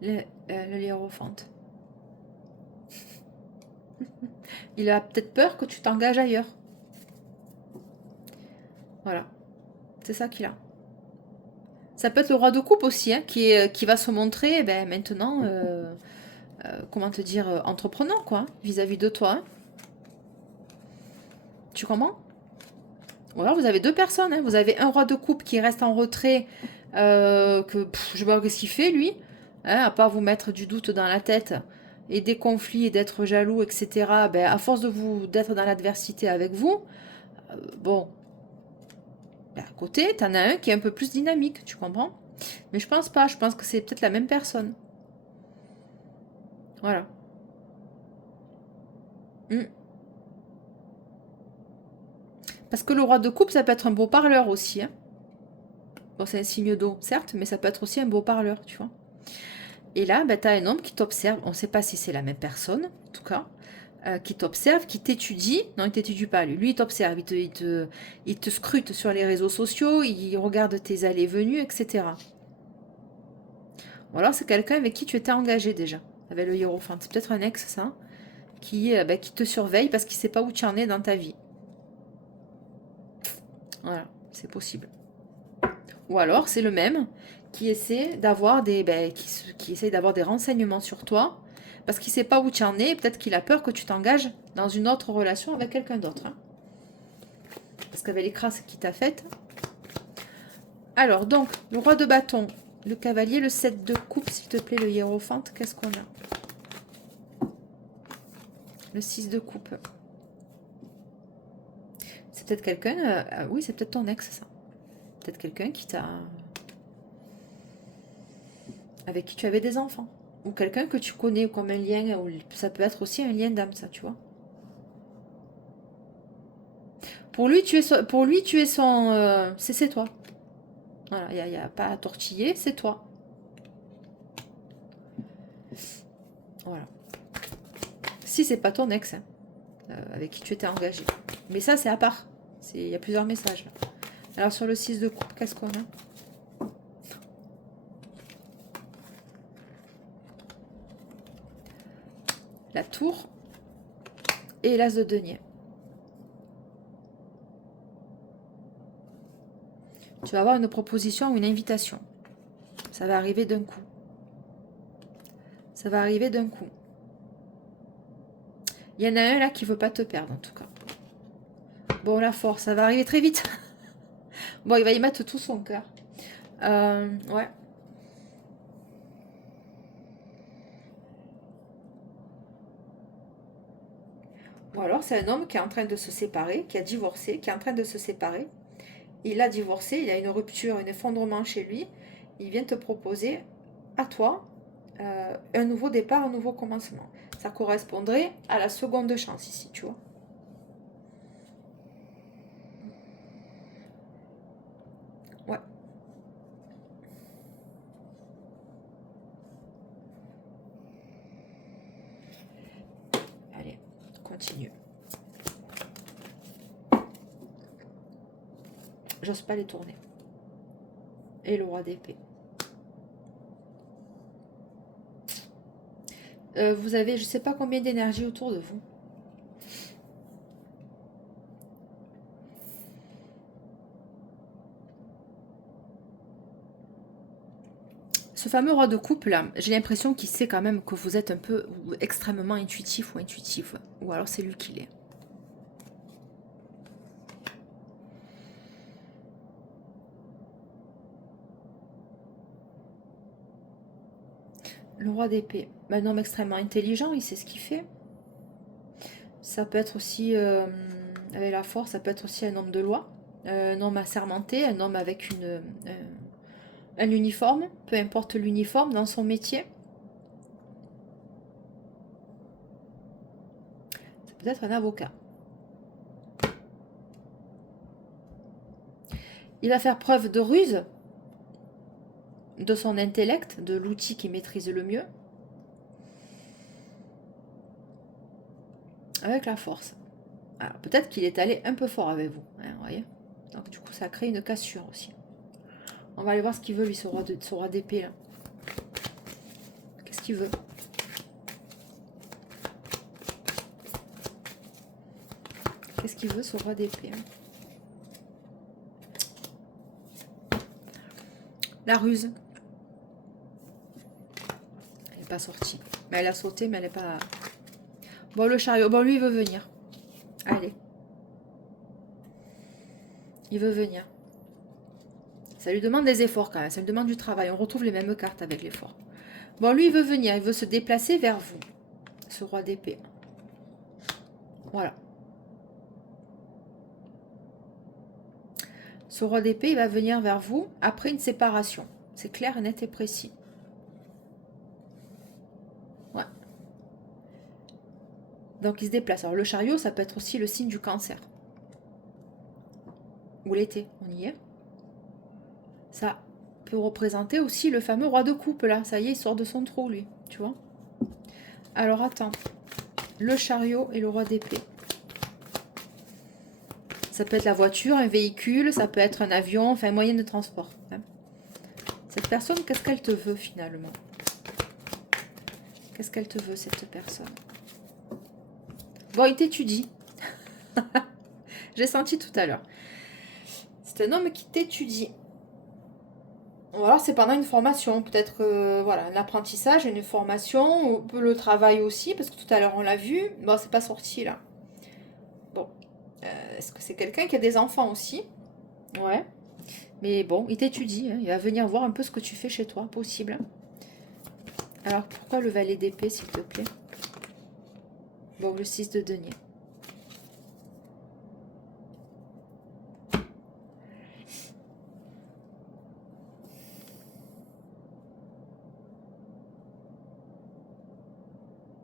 Le hiérophante. Il a peut-être peur que tu t'engages ailleurs. Voilà. C'est ça qu'il a. Ça peut être le roi de coupe aussi, hein, qui va se montrer ben, maintenant, comment te dire, entreprenant, quoi, vis-à-vis de toi. Hein. Tu comprends? Ou alors vous avez deux personnes. Hein. Vous avez un roi de coupe qui reste en retrait, je sais pas ce qu'il fait, lui, hein, à part vous mettre du doute dans la tête et des conflits et d'être jaloux, etc. Ben, à force d'être dans l'adversité avec vous, bon, ben, à côté, t'en as un qui est un peu plus dynamique, tu comprends? Mais je pense pas, je pense que c'est peut-être la même personne. Voilà. Mm. Parce que le roi de coupe, ça peut être un beau parleur aussi. Hein. Bon, c'est un signe d'eau, certes, mais ça peut être aussi un beau parleur, tu vois. Et là, ben, tu as un homme qui t'observe. On ne sait pas si c'est la même personne, en tout cas, qui t'observe, qui t'étudie. Non, il t'étudie pas, lui. Lui, il t'observe. Il te scrute sur les réseaux sociaux, il regarde tes allées et venues, etc. Ou alors, c'est quelqu'un avec qui tu étais engagé déjà, avec le hiérophante. C'est peut-être un ex, ça, qui te surveille parce qu'il ne sait pas où tu en es dans ta vie. Voilà, c'est possible. Ou alors c'est le même qui essaie d'avoir qui essaie d'avoir des renseignements sur toi parce qu'il sait pas où tu en es et peut-être qu'il a peur que tu t'engages dans une autre relation avec quelqu'un d'autre. Hein. Parce qu'avec les crasses qu'il t'a faites. Alors donc, le roi de bâton, le cavalier, le 7 de coupe, s'il te plaît, le hiérophante, qu'est-ce qu'on a? Le 6 de coupe. C'est peut-être quelqu'un, oui, c'est peut-être ton ex, ça. Peut-être quelqu'un avec qui tu avais des enfants. Ou quelqu'un que tu connais comme un lien, ou ça peut être aussi un lien d'âme, ça, tu vois. Pour lui, tu es son... c'est toi. Voilà, il n'y a pas à tortiller, c'est toi. Voilà. Si c'est pas ton ex, hein, avec qui tu étais engagé. Mais ça, c'est à part. Il y a plusieurs messages. Là. Alors, sur le 6 de coupe, qu'est-ce qu'on a? La tour et l'as de denier. Tu vas avoir une proposition ou une invitation. Ça va arriver d'un coup. Ça va arriver d'un coup. Il y en a un là qui veut pas te perdre en tout cas. Bon, la force, ça va arriver très vite. Bon, il va y mettre tout son cœur. Ouais. Ou alors c'est un homme qui est en train de se séparer, qui a divorcé, qui est en train de se séparer. Il a divorcé, il a une rupture, un effondrement chez lui. Il vient te proposer à toi un nouveau départ, un nouveau commencement. Ça correspondrait à la seconde chance ici, tu vois. Ouais. Allez, continue. J'ose pas les tourner. Et le roi d'épée. Vous avez, je sais pas combien d'énergie autour de vous. Ce fameux roi de coupe là, j'ai l'impression qu'il sait quand même que vous êtes un peu ou extrêmement intuitif ou intuitive. Ou alors c'est lui qui l'est. Le roi d'épée. Un homme extrêmement intelligent, il sait ce qu'il fait. Ça peut être aussi, avec la force, ça peut être aussi un homme de loi. Un homme assermenté, un homme avec un uniforme, peu importe l'uniforme dans son métier. C'est peut-être un avocat. Il va faire preuve de ruse, de son intellect, de l'outil qu'il maîtrise le mieux, avec la force. Alors peut-être qu'il est allé un peu fort avec vous, hein, vous voyez. Donc du coup ça crée une cassure aussi. On va aller voir ce qu'il veut lui, ce roi d'épée là. Qu'est-ce qu'il veut? Qu'est-ce qu'il veut ce roi d'épée? La ruse. Elle n'est pas sortie. Mais elle a sauté, mais elle n'est pas... Bon, le chariot. Bon, lui, il veut venir. Allez. Il veut venir. Ça lui demande des efforts quand même. Ça lui demande du travail. On retrouve les mêmes cartes avec l'effort. Bon, lui, il veut venir. Il veut se déplacer vers vous. Ce roi d'épée. Voilà. Ce roi d'épée, il va venir vers vous après une séparation. C'est clair, net et précis. Ouais. Donc, il se déplace. Alors, le chariot, ça peut être aussi le signe du cancer. Ou l'été. On y est. Ça peut représenter aussi le fameux roi de coupe, là. Ça y est, il sort de son trou, lui. Tu vois? Alors, attends. Le chariot et le roi d'épée. Ça peut être la voiture, un véhicule, ça peut être un avion, enfin un moyen de transport. Hein. Cette personne, qu'est-ce qu'elle te veut finalement? Qu'est-ce qu'elle te veut, cette personne? Bon, il t'étudie. J'ai senti tout à l'heure. C'est un homme qui t'étudie. Ou alors c'est pendant une formation, peut-être voilà, un apprentissage, une formation, ou le travail aussi, parce que tout à l'heure on l'a vu. Bon, c'est pas sorti là. Bon, est-ce que c'est quelqu'un qui a des enfants aussi? Ouais. Mais bon, il t'étudie, hein. Il va venir voir un peu ce que tu fais chez toi, possible. Alors pourquoi le valet d'épée, s'il te plaît? Bon, le 6 de denier.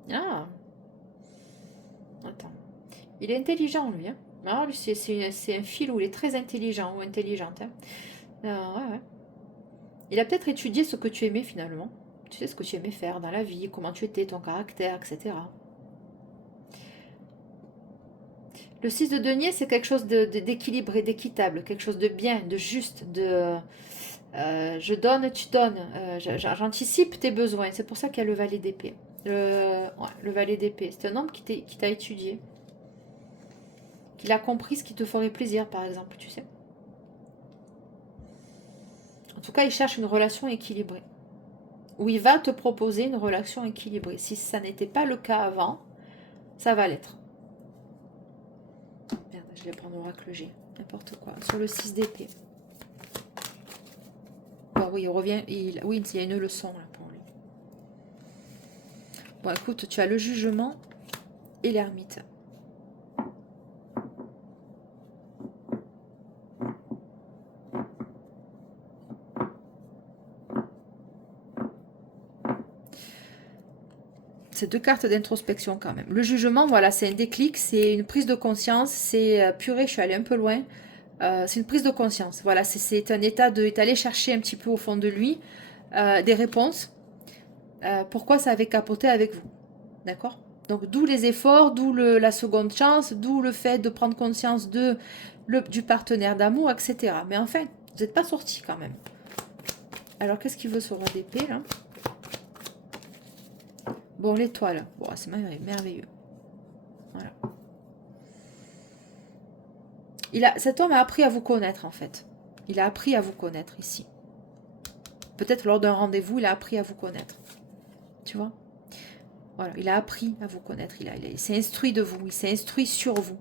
Ah, attends. Il est intelligent, lui. Hein. Alors, lui, c'est un fil où il est très intelligent ou intelligente. Hein. Ouais, ouais. Il a peut-être étudié ce que tu aimais finalement. Tu sais ce que tu aimais faire dans la vie, comment tu étais, ton caractère, etc. Le 6 de denier, c'est quelque chose d'équilibré, d'équitable, quelque chose de bien, de juste, de je donne, tu donnes. J'anticipe tes besoins. C'est pour ça qu'il y a le valet d'épée. Ouais, le valet d'épée. C'est un homme qui t'a étudié, qu'il a compris ce qui te ferait plaisir, par exemple, tu sais. En tout cas, il cherche une relation équilibrée. Ou il va te proposer une relation équilibrée. Si ça n'était pas le cas avant, ça va l'être. Merde, je vais prendre l'oracle G. N'importe quoi. Sur le 6 d'épée. Bon, oui, il revient. Oui, il y a une leçon là pour lui. Bon, écoute, tu as le jugement et l'ermite. C'est deux cartes d'introspection quand même. Le jugement, voilà, c'est un déclic, c'est une prise de conscience, c'est purée, je suis allée un peu loin. C'est une prise de conscience. Voilà, c'est un état de... est allé chercher un petit peu au fond de lui des réponses. Pourquoi ça avait capoté avec vous. D'accord? Donc d'où les efforts, d'où la seconde chance, d'où le fait de prendre conscience du partenaire d'amour, etc. Mais enfin, vous n'êtes pas sorti quand même. Alors qu'est-ce qu'il veut ce roi d'épée là? Bon, l'étoile. Bon, c'est merveilleux. Voilà. Cet homme a appris à vous connaître en fait. Il a appris à vous connaître ici. Peut-être lors d'un rendez-vous, il a appris à vous connaître. Tu vois? Voilà, il a appris à vous connaître. Il s'est instruit de vous. Il s'est instruit sur vous.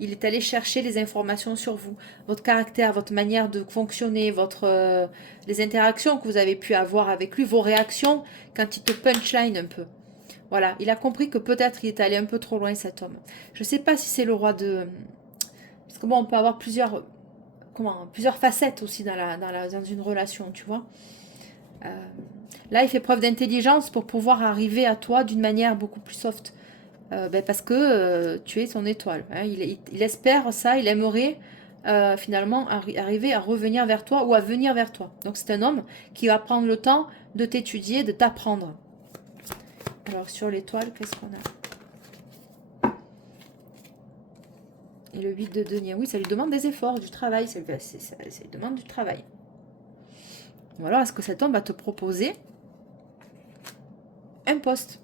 Il est allé chercher les informations sur vous, votre caractère, votre manière de fonctionner, les interactions que vous avez pu avoir avec lui, vos réactions quand il te punchline un peu. Voilà, il a compris que peut-être il est allé un peu trop loin cet homme. Je ne sais pas si c'est le roi de... Parce que bon, on peut avoir plusieurs facettes aussi dans une relation, tu vois. Là, il fait preuve d'intelligence pour pouvoir arriver à toi d'une manière beaucoup plus soft. Parce que tu es son étoile. Hein. Il espère ça, il aimerait finalement arriver à revenir vers toi ou à venir vers toi. Donc c'est un homme qui va prendre le temps de t'étudier, de t'apprendre. Alors sur l'étoile, qu'est-ce qu'on a? Et le 8 de denier, oui, ça lui demande des efforts, du travail, ça lui demande du travail. Ou alors est-ce que cet homme va te proposer un poste?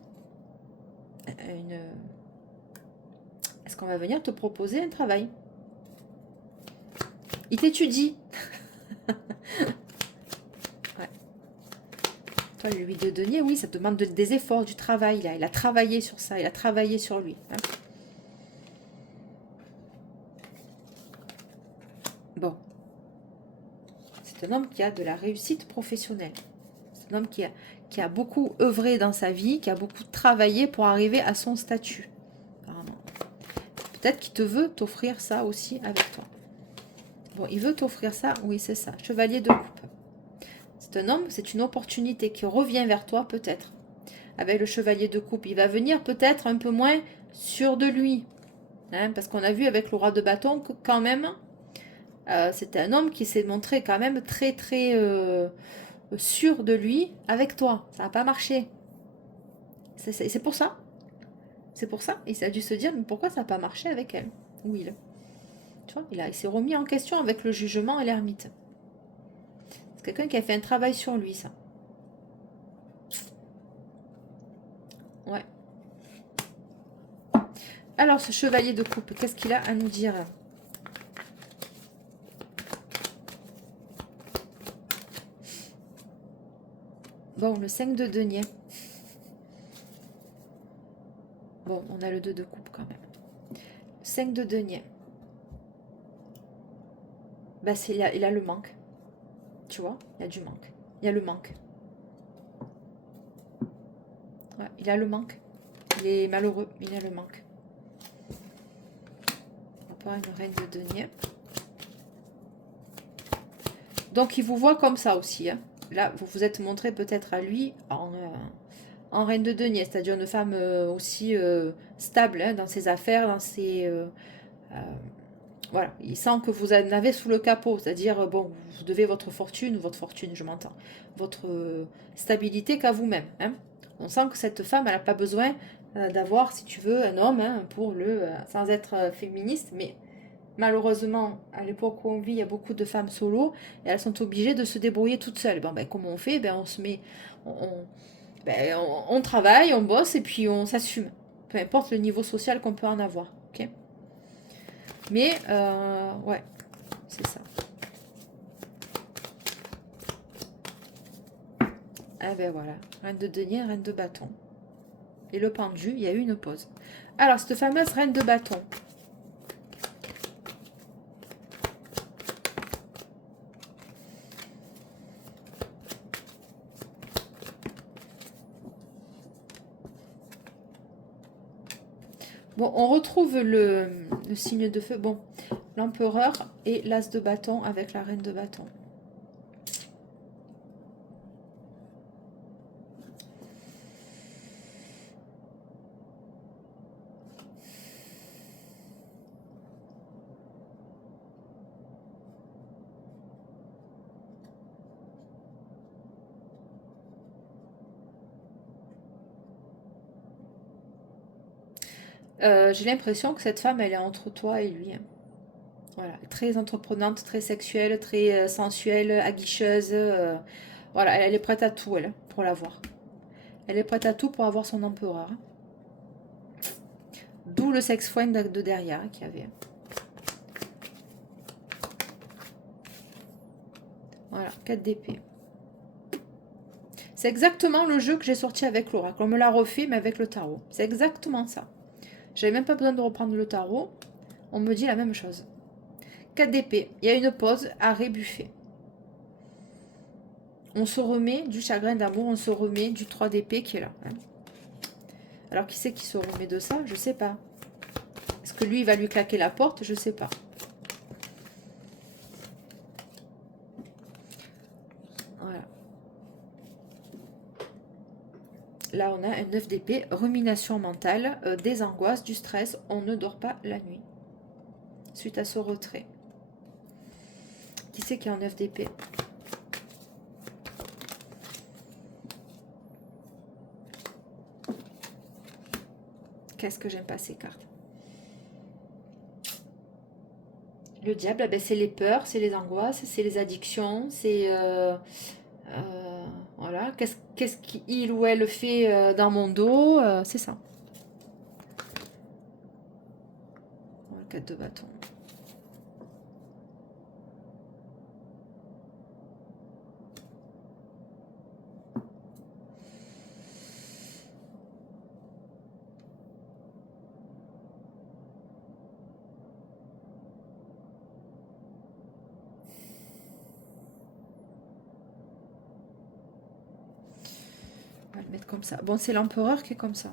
Est-ce qu'on va venir te proposer un travail? Il t'étudie. Ouais. Toi, le 8 de denier, oui, ça te demande des efforts, du travail. Là. Il a travaillé sur ça, il a travaillé sur lui. Hein. Bon. C'est un homme qui a de la réussite professionnelle. C'est un homme qui a beaucoup œuvré dans sa vie, qui a beaucoup travaillé pour arriver à son statut. Peut-être qu'il te veut t'offrir ça aussi avec toi. Bon, il veut t'offrir ça, oui, c'est ça. Chevalier de coupe. C'est un homme, c'est une opportunité qui revient vers toi peut-être. Avec le chevalier de coupe, il va venir peut-être un peu moins sûr de lui. Hein, parce qu'on a vu avec le roi de bâton que quand même, c'était un homme qui s'est montré quand même très très sûr de lui avec toi. Ça n'a pas marché. C'est pour ça. C'est pour ça. Il a dû se dire, mais pourquoi ça n'a pas marché avec elle? Will. Tu vois, il s'est remis en question avec le jugement et l'ermite. C'est quelqu'un qui a fait un travail sur lui, ça. Ouais. Alors, ce chevalier de coupe, qu'est-ce qu'il a à nous dire? Bon, le 5 de denier. Bon, on a le 2 de coupe quand même. 5 de denier. Bah, il a le manque. Tu vois, il y a du manque. Il y a le manque. Ouais, il a le manque. Il est malheureux, il a le manque. On va une reine de denier. Donc, il vous voit comme ça aussi. Hein. Là, vous vous êtes montré peut-être à lui en reine de denier, c'est-à-dire une femme aussi stable hein, dans ses affaires, dans ses... voilà, il sent que vous en avez sous le capot, c'est-à-dire, bon, vous devez votre fortune, je m'entends, votre stabilité qu'à vous-même. Hein. On sent que cette femme, elle n'a pas besoin d'avoir, si tu veux, un homme hein, sans être féministe, mais malheureusement, à l'époque où on vit, il y a beaucoup de femmes solo et elles sont obligées de se débrouiller toutes seules. Bon, ben, comment on fait? Ben, on se met, on travaille, on bosse et puis on s'assume. Peu importe le niveau social qu'on peut en avoir. Ok. Mais, ouais, c'est ça. Ah ben voilà, reine de denier, reine de bâton. Et le pendu, il y a eu une pause. Alors, cette fameuse reine de bâton. Bon, on retrouve le signe de feu. Bon, l'empereur et l'as de bâton avec la reine de bâton. J'ai l'impression que cette femme, elle est entre toi et lui, hein. Voilà, très entreprenante, très sexuelle, très sensuelle, aguicheuse. Voilà, elle est prête à tout, elle, pour l'avoir. Elle est prête à tout pour avoir son empereur, hein. D'où le sex friend de derrière qu'il y avait. Voilà, 4 d'épée. C'est exactement le jeu que j'ai sorti avec l'oracle. On me l'a refait, mais avec le tarot. C'est exactement ça. J'avais même pas besoin de reprendre le tarot. On me dit la même chose. 4 d'épée. Il y a une pause, arrêt, buffet. On se remet du chagrin d'amour, on se remet du 3 d'épée qui est là, hein. Alors qui c'est qui se remet de ça? Je sais pas. Est-ce que lui, il va lui claquer la porte? Je sais pas. Voilà. Là, on a un 9 d'épée, rumination mentale, des angoisses, du stress. On ne dort pas la nuit. Suite à ce retrait. Qui c'est qui est en 9 d'épée? Qu'est-ce que j'aime pas ces cartes? Le diable, eh ben, c'est les peurs, c'est les angoisses, c'est les addictions, c'est... voilà, qu'est-ce qu'il ou elle fait dans mon dos, c'est ça. Voilà, 4 de bâton. On va le mettre comme ça. Bon, c'est l'empereur qui est comme ça.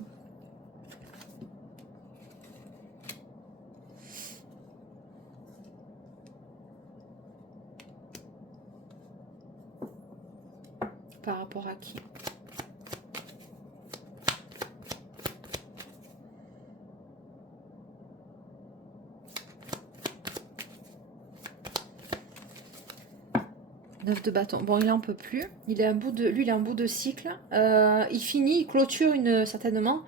Par rapport à qui? Neuf de bâton. Bon, il en peut plus. Il est un bout de, lui, il est un bout de cycle. Il finit, il clôture certainement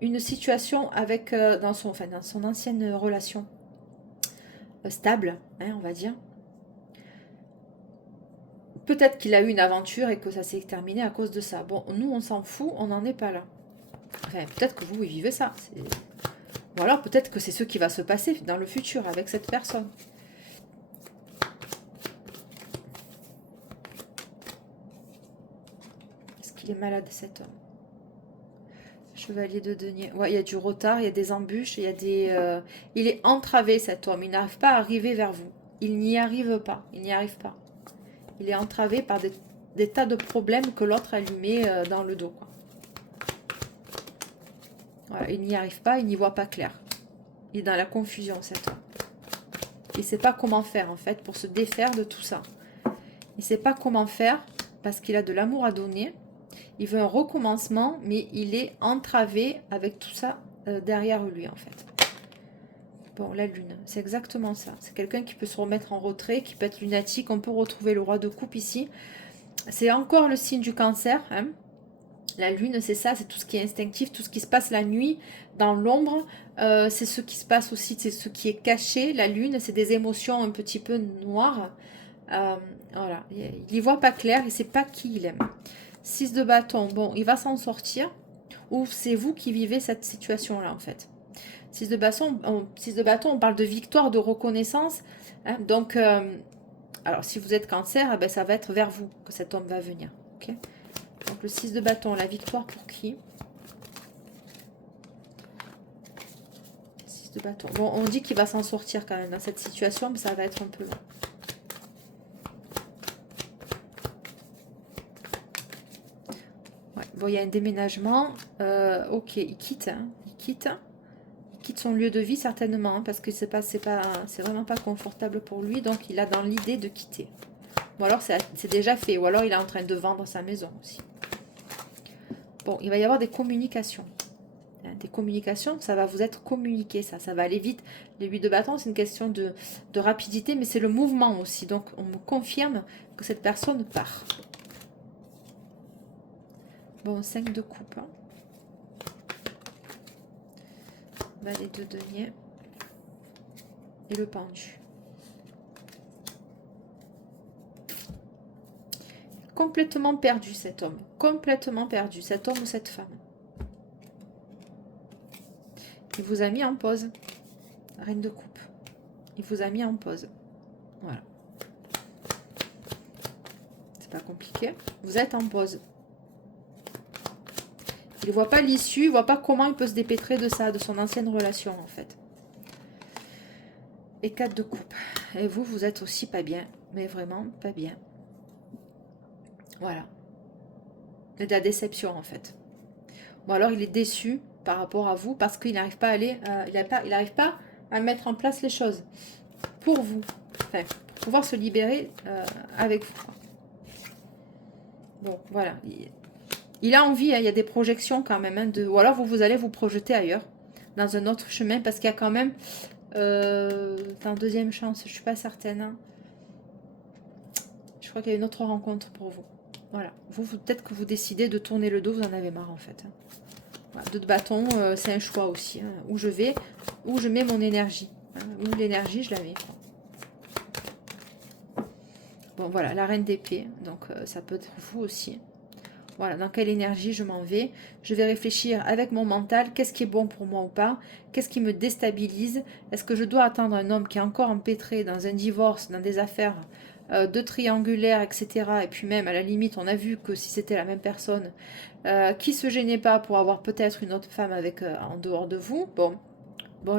une situation avec dans son ancienne relation stable, hein, on va dire. Peut-être qu'il a eu une aventure et que ça s'est terminé à cause de ça. Bon, nous, on s'en fout, on n'en est pas là. Enfin, peut-être que vous, vous vivez ça. Ou alors, peut-être que c'est ce qui va se passer dans le futur avec cette personne. Est-ce qu'il est malade, cet homme? Chevalier de denier. Ouais, il y a du retard, il y a des embûches, il y a des... Il est entravé, cet homme. Il n'arrive pas à arriver vers vous. Il n'y arrive pas. Il n'y arrive pas. Il est entravé par des tas de problèmes que l'autre a lui met dans le dos, quoi. Voilà, il n'y arrive pas, il n'y voit pas clair. Il est dans la confusion, cet homme. Il ne sait pas comment faire, en fait, pour se défaire de tout ça. Il ne sait pas comment faire parce qu'il a de l'amour à donner. Il veut un recommencement, mais il est entravé avec tout ça derrière lui, en fait. Bon, la lune, c'est exactement ça. C'est quelqu'un qui peut se remettre en retrait, qui peut être lunatique. On peut retrouver le roi de coupe ici. C'est encore le signe du cancer, hein. La lune, c'est ça, c'est tout ce qui est instinctif, tout ce qui se passe la nuit, dans l'ombre. C'est ce qui se passe aussi, c'est ce qui est caché. La lune, c'est des émotions un petit peu noires. Voilà, il n'y voit pas clair, il ne sait pas qui il aime. 6 de bâton, bon, il va s'en sortir. Ou c'est vous qui vivez cette situation-là, en fait. 6 de bâton, 6 de bâton, on parle de victoire, de reconnaissance, hein. Donc, alors si vous êtes cancer, eh ben, ça va être vers vous que cet homme va venir. Ok. Donc le 6 de bâton, la victoire pour qui? 6 de bâton. Bon, on dit qu'il va s'en sortir quand même dans cette situation, mais ça va être un peu long. Ouais. Bon, il y a un déménagement. Ok, il quitte, hein. Il quitte son lieu de vie certainement, hein, parce que c'est vraiment pas confortable pour lui, donc il a dans l'idée de quitter. Ou alors c'est déjà fait, ou alors il est en train de vendre sa maison aussi. Bon, il va y avoir des communications. Des communications, ça va vous être communiqué, ça va aller vite. Les 8 de bâton, c'est une question de rapidité, mais c'est le mouvement aussi. Donc, on me confirme que cette personne part. Bon, 5 de coupe, hein. valet de denier et le pendu. Complètement perdu cet homme, complètement perdu, cet homme ou cette femme. Il vous a mis en pause, reine de coupe. Il vous a mis en pause. Voilà. C'est pas compliqué. Vous êtes en pause. Il ne voit pas l'issue, il ne voit pas comment il peut se dépêtrer de ça, de son ancienne relation en fait. Et 4 de coupe. Et vous, vous êtes aussi pas bien. Mais vraiment pas bien. Voilà. Et de la déception en fait. Bon alors il est déçu par rapport à vous parce qu'il n'arrive pas à aller, il n'arrive pas à mettre en place les choses pour vous, enfin, pour pouvoir se libérer avec vous. Bon voilà, il a envie, hein, il y a des projections quand même, hein, ou alors vous allez vous projeter ailleurs, dans un autre chemin, parce qu'il y a quand même en deuxième chance, je suis pas certaine. Hein. Je crois qu'il y a une autre rencontre pour vous. Voilà, vous peut-être que vous décidez de tourner le dos, vous en avez marre en fait. Hein. Voilà, 2 de bâton, c'est un choix aussi. Hein. Où je vais, où je mets mon énergie. Hein. Où l'énergie, je la mets. Bon, voilà, la reine d'épée. Donc, ça peut être vous aussi. Voilà, dans quelle énergie je m'en vais. Je vais réfléchir avec mon mental. Qu'est-ce qui est bon pour moi ou pas? Qu'est-ce qui me déstabilise? Est-ce que je dois attendre un homme qui est encore empêtré dans un divorce, dans des affaires de triangulaire, etc. Et puis même, à la limite, on a vu que si c'était la même personne, qui se gênait pas pour avoir peut-être une autre femme avec en dehors de vous. Bon,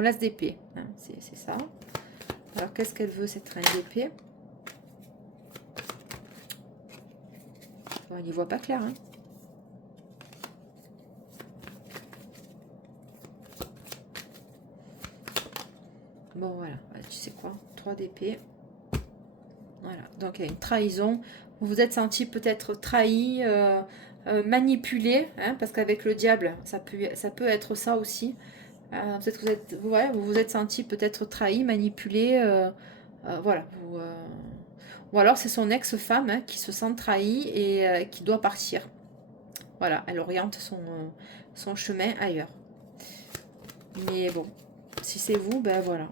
l'as d'épée, hein, c'est ça. Alors, qu'est-ce qu'elle veut, cette reine d'épée? Bon, on n'y voit pas clair, hein. Bon, voilà, tu sais quoi, 3 d'épée. Voilà, donc il y a une trahison. Vous vous êtes senti peut-être trahi, manipulé, hein, parce qu'avec le diable, ça peut être ça aussi. Peut-être que vous vous êtes senti peut-être trahi, manipulé, voilà. Ou alors c'est son ex-femme, hein, qui se sent trahie et qui doit partir. Voilà, elle oriente son chemin ailleurs. Mais bon, si c'est vous, ben voilà.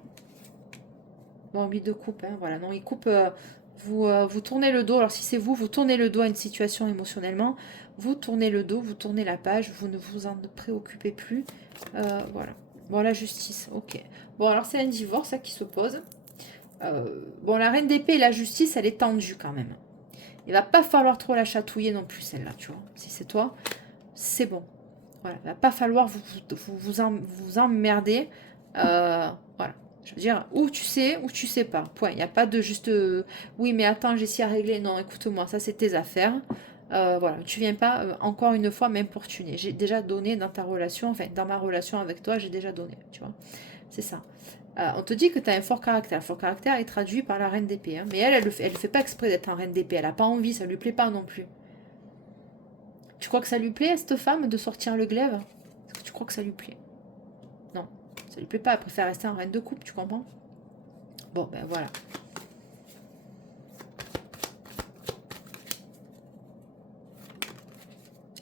Bon, 8 de coupe, hein, voilà. Non, il coupe, vous tournez le dos. Alors si c'est vous, vous tournez le dos à une situation émotionnellement. Vous tournez le dos, vous tournez la page, vous ne vous en préoccupez plus. Voilà. Bon, la justice, ok. Bon, alors c'est un divorce qui se pose. Bon, la reine d'épée et la justice, elle est tendue quand même. Il va pas falloir trop la chatouiller non plus, celle-là, tu vois. Si c'est toi, c'est bon. Voilà, il va pas falloir vous emmerder. Voilà. Je veux dire, ou tu sais pas. Point. Il n'y a pas de juste oui, mais attends, j'ai si à régler. Non, écoute-moi, ça c'est tes affaires. Voilà, tu viens pas encore une fois m'importuner. J'ai déjà donné dans ta relation, enfin dans ma relation avec toi, j'ai déjà donné, tu vois. C'est ça. On te dit que tu as un fort caractère. Le fort caractère est traduit par la reine d'épée. Hein. Mais elle le fait pas exprès d'être en reine d'épée. Elle a pas envie, ça lui plaît pas non plus. Tu crois que ça lui plaît à cette femme de sortir le glaive? Est-ce que tu crois que ça lui plaît? Non, ça lui plaît pas. Elle préfère rester en reine de coupe, tu comprends? Bon, ben voilà.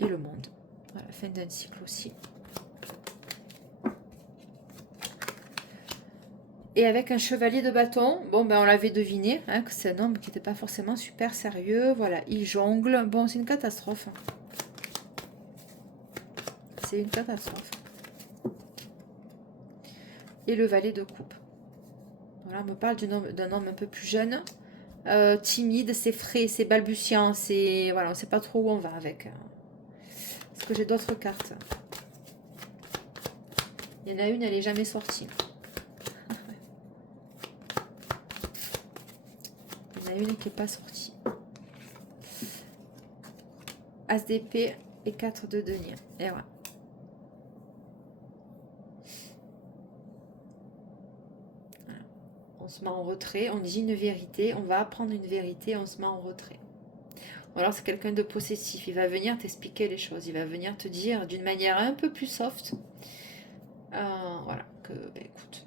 Et le monde. Voilà, fin d'un cycle aussi. Et avec un chevalier de bâton, bon, ben on l'avait deviné, hein, que c'est un homme qui n'était pas forcément super sérieux. Voilà, il jongle. Bon, c'est une catastrophe. C'est une catastrophe. Et le valet de coupe. Voilà, on me parle d'un homme un peu plus jeune, timide, c'est frais, c'est balbutiant, c'est voilà, on ne sait pas trop où on va avec. Est-ce que j'ai d'autres cartes? Il y en a une, elle n'est jamais sortie. Il y en a une qui n'est pas sortie. As d'épée et 4 de denier. Et voilà. On se met en retrait, on dit une vérité, on va apprendre une vérité, on se met en retrait. Ou alors c'est quelqu'un de possessif, il va venir t'expliquer les choses, il va venir te dire d'une manière un peu plus soft, voilà, que ben, écoute,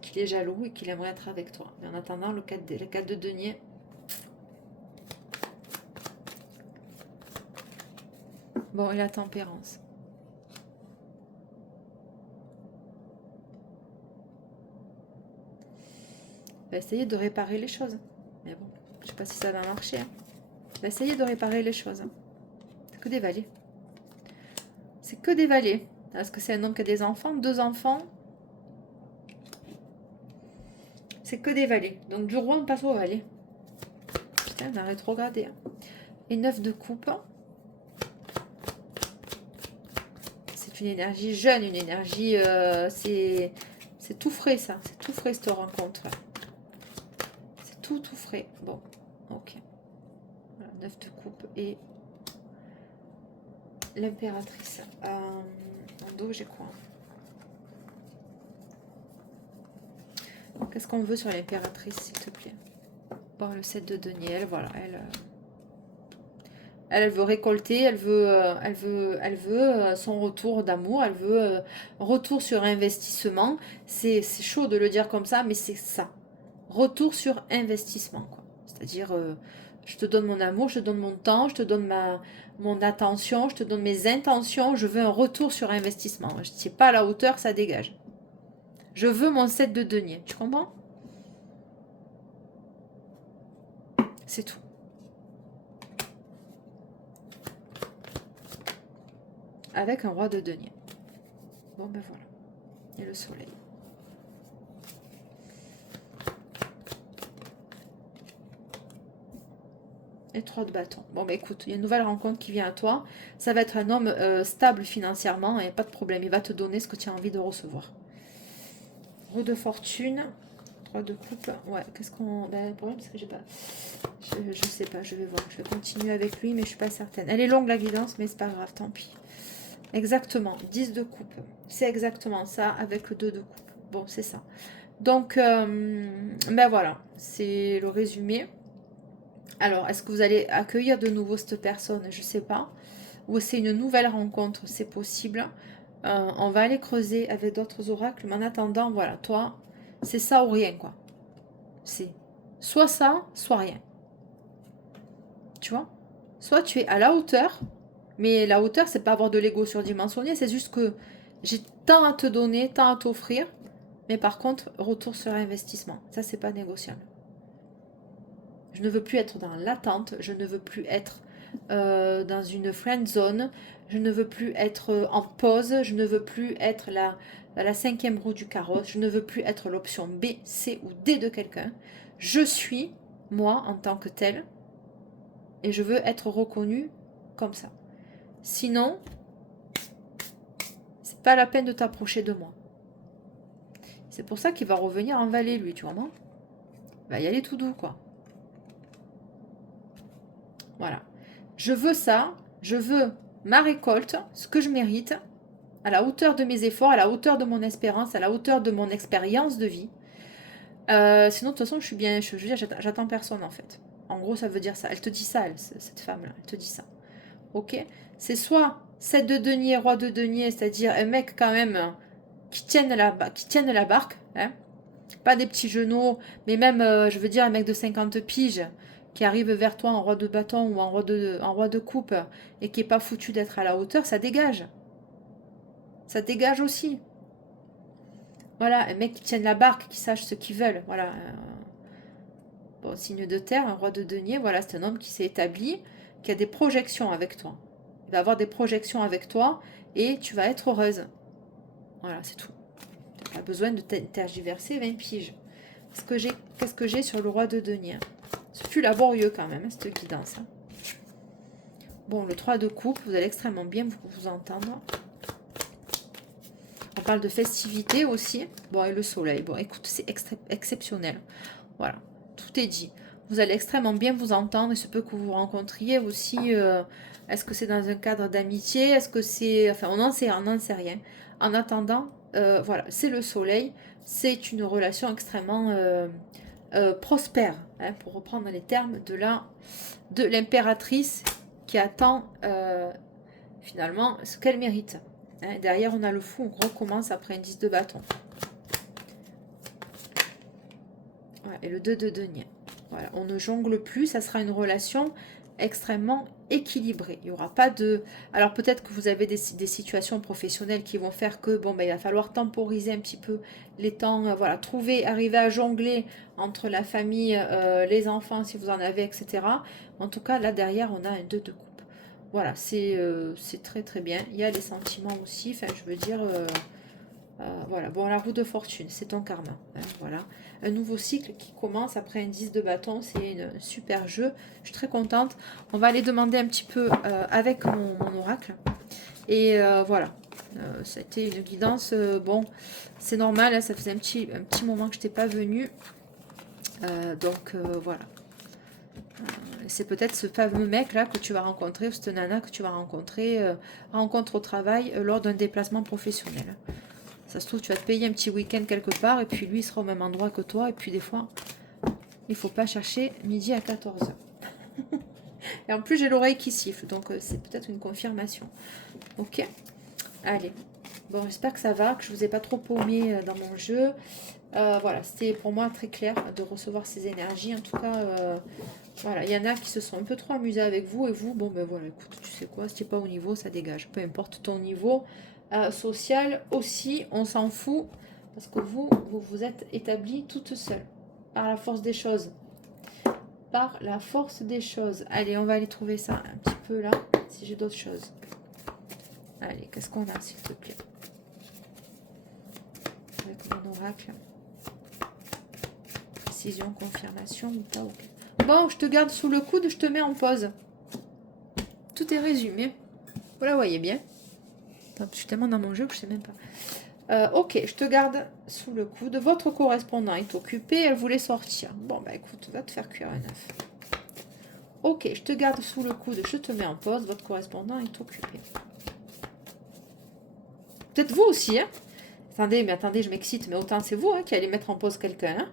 qu'il est jaloux et qu'il aimerait être avec toi. Mais en attendant, le 4 de denier, bon, et la tempérance. va essayer de réparer les choses. Mais bon, je sais pas si ça va marcher. Hein. Il va essayer de réparer les choses. Hein. C'est que des valets. C'est que des valets. Est-ce que c'est un homme qui a des enfants? 2 enfants. C'est que des valets. Donc du roi, on passe au valet. Putain, on a rétrogradé. Hein. Et 9 de coupe. C'est une énergie jeune, une énergie... c'est tout frais, ça. C'est tout frais, cette rencontre. C'est tout frais. Bon, ok. Voilà, 9 de coupe et l'impératrice. En dos, j'ai quoi? Qu'est-ce qu'on veut sur l'impératrice, s'il te plaît? Bon, le 7 de denier, elle, voilà, elle veut récolter, elle veut son retour d'amour, elle veut retour sur investissement. C'est chaud de le dire comme ça, mais c'est ça. Retour sur investissement, quoi. C'est-à-dire, je te donne mon amour, je te donne mon temps, je te donne mon attention, je te donne mes intentions, je veux un retour sur investissement. Je ne suis pas à la hauteur, ça dégage. Je veux mon 7 de denier, tu comprends? C'est tout. Avec un roi de denier. Bon, ben voilà. Et le soleil. Et 3 de bâton. Bon, ben écoute, il y a une nouvelle rencontre qui vient à toi. Ça va être un homme stable financièrement. Il n'y a pas de problème. Il va te donner ce que tu as envie de recevoir. Roue de fortune. 3 de coupe. Ouais, qu'est-ce qu'on... Ben, le problème, c'est que j'ai pas... Je sais pas, je vais voir. Je vais continuer avec lui, mais je suis pas certaine. Elle est longue, la guidance, mais c'est pas grave, tant pis. Exactement, 10 de coupe. C'est exactement ça avec le 2 de coupe. Bon, c'est ça. Donc, ben voilà, c'est le résumé. Alors, est-ce que vous allez accueillir de nouveau cette personne? Je sais pas. Ou c'est une nouvelle rencontre? C'est possible. On va aller creuser avec d'autres oracles. Mais en attendant, voilà, toi, c'est ça ou rien, quoi. C'est soit ça, soit rien. Tu vois? Soit tu es à la hauteur, mais la hauteur, c'est pas avoir de l'ego surdimensionné, c'est juste que j'ai tant à te donner, tant à t'offrir, mais par contre, retour sur investissement. Ça, c'est pas négociable. Je ne veux plus être dans l'attente, je ne veux plus être dans une friend zone, je ne veux plus être en pause, je ne veux plus être la 5e roue du carrosse, je ne veux plus être l'option B, C ou D de quelqu'un. Je suis, moi, en tant que tel, et je veux être reconnue comme ça. Sinon, c'est pas la peine de t'approcher de moi. C'est pour ça qu'il va revenir en valet, lui, tu vois, moi. Il va y aller tout doux, quoi. Voilà. Je veux ça, je veux ma récolte, ce que je mérite, à la hauteur de mes efforts, à la hauteur de mon espérance, à la hauteur de mon expérience de vie. Sinon, de toute façon, je suis bien, je veux dire, j'attends personne, en fait. En gros, ça veut dire ça. Elle te dit ça, cette femme-là, elle te dit ça. Ok? C'est soit 7 de denier, roi de denier, c'est-à-dire un mec quand même qui tienne la barque, hein? Pas des petits genoux, mais même, je veux dire, un mec de 50 piges qui arrive vers toi en roi de bâton ou en roi de coupe et qui n'est pas foutu d'être à la hauteur, ça dégage. Ça dégage aussi. Voilà, un mec qui tienne la barque, qui sache ce qu'ils veulent. Voilà. Bon, signe de terre, un roi de denier, voilà, c'est un homme qui s'est établi, qui a des projections avec toi. Il va avoir des projections avec toi et tu vas être heureuse. Voilà, c'est tout. Tu n'as pas besoin de tergiverser 20 piges. Qu'est-ce que j'ai sur le roi de denier? Ce fut laborieux quand même, cette guidance. Bon, le 3 de coupe, vous allez extrêmement bien vous entendre. On parle de festivité aussi. Bon, et le soleil. Bon, écoute, c'est exceptionnel. Voilà, tout est dit. Vous allez extrêmement bien vous entendre. Il se peut que vous rencontriez aussi. Est-ce que c'est dans un cadre d'amitié? Est-ce que c'est... Enfin, on n'en sait rien. En attendant, voilà, c'est le soleil. C'est une relation extrêmement prospère, hein, pour reprendre les termes de l'impératrice qui attend finalement ce qu'elle mérite. Hein, derrière, on a le fou, on recommence après un 10 de bâton. Voilà, et le 2 de denier. Voilà, on ne jongle plus, ça sera une relation extrêmement équilibré. Il n'y aura pas de... Alors peut-être que vous avez des situations professionnelles qui vont faire que, bon, ben, il va falloir temporiser un petit peu les temps, voilà, trouver, arriver à jongler entre la famille, les enfants, si vous en avez, etc. En tout cas, là, derrière, on a un 2 de coupe. Voilà, c'est très très bien. Il y a les sentiments aussi, enfin, je veux dire... voilà, bon, la roue de fortune, c'est ton karma. Hein, voilà, un nouveau cycle qui commence après un 10 de bâton, c'est un super jeu. Je suis très contente. On va aller demander un petit peu avec mon oracle. Et voilà, c'était une guidance. Bon, c'est normal, hein, ça faisait un petit moment que je n'étais pas venue. Donc voilà. C'est peut-être ce fameux mec là que tu vas rencontrer, ou cette nana que tu vas rencontrer, rencontre au travail lors d'un déplacement professionnel. Ça se trouve, tu vas te payer un petit week-end quelque part, et puis lui, il sera au même endroit que toi, et puis des fois, il faut pas chercher midi à 14h. Et en plus, j'ai l'oreille qui siffle, donc c'est peut-être une confirmation. Ok, allez. Bon, j'espère que ça va, que je vous ai pas trop paumé dans mon jeu. Voilà, c'était pour moi très clair de recevoir ces énergies. En tout cas, voilà, il y en a qui se sont un peu trop amusés avec vous, et vous, bon, ben voilà, écoute, tu sais quoi, si tu n'es pas au niveau, ça dégage. Peu importe ton niveau social aussi, on s'en fout, parce que vous vous êtes établi toute seule, par la force des choses. Par la force des choses. Allez, on va aller trouver ça un petit peu là, si j'ai d'autres choses. Allez, qu'est-ce qu'on a, s'il te plaît? Avec mon oracle. Précision, confirmation ou pas, ok. Bon, je te garde sous le coude, je te mets en pause. Tout est résumé. Vous la voyez bien. Attends, je suis tellement dans mon jeu que je sais même pas. Ok, je te garde sous le coude. Votre correspondant est occupé, elle voulait sortir. Bon, bah écoute, va te faire cuire un œuf. Ok, je te garde sous le coude, je te mets en pause. Votre correspondant est occupé. Peut-être vous aussi, hein? Attendez, je m'excite, mais autant c'est vous hein, qui allez mettre en pause quelqu'un. Hein,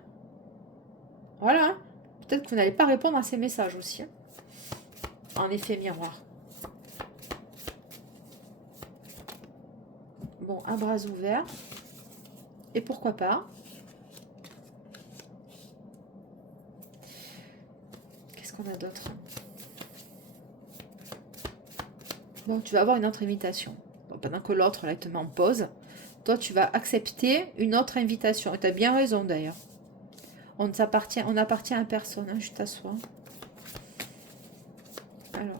voilà. Hein. Peut-être que vous n'allez pas répondre à ces messages aussi. Hein. En effet miroir. Bon, à bras ouverts. Et pourquoi pas? Qu'est-ce qu'on a d'autre? Bon, tu vas avoir une autre invitation. Bon, pendant que l'autre, là, il te met en pause. Toi, tu vas accepter une autre invitation. Et tu as bien raison, d'ailleurs. On n'appartient à personne, hein, juste à soi. Alors.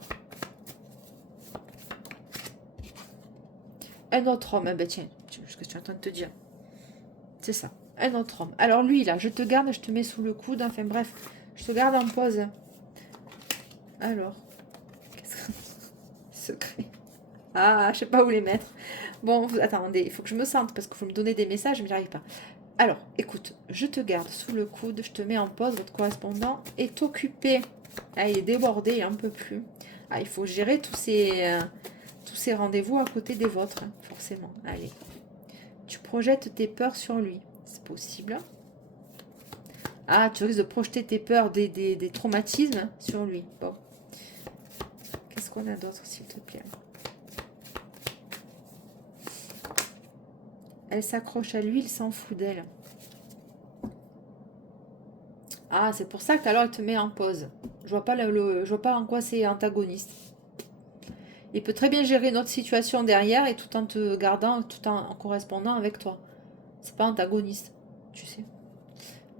Un autre homme. Ah ben tiens, ce que tu es en train de te dire. C'est ça. Un autre homme. Alors lui, là, je te garde, je te mets sous le coude. Enfin bref, je te garde en pause. Alors. Qu'est-ce que... Secret. Ah, je sais pas où les mettre. Bon, attendez, il faut que je me sente parce qu'il faut me donner des messages, mais j'y arrive pas. Alors, écoute, je te garde sous le coude, je te mets en pause, votre correspondant est occupé. Ah, il est débordé, il n'en peut plus. Ah, il faut gérer tous ces rendez-vous à côté des vôtres, hein, forcément. Allez. Tu projettes tes peurs sur lui. C'est possible. Ah, tu risques de projeter tes peurs, des traumatismes sur lui. Bon. Qu'est-ce qu'on a d'autre, s'il te plaît? Elle s'accroche à lui, il s'en fout d'elle. Ah, c'est pour ça qu'alors il te met en pause. Je vois pas je vois pas en quoi c'est antagoniste. Il peut très bien gérer notre situation derrière et tout en te gardant, tout en correspondant avec toi. C'est pas antagoniste, tu sais.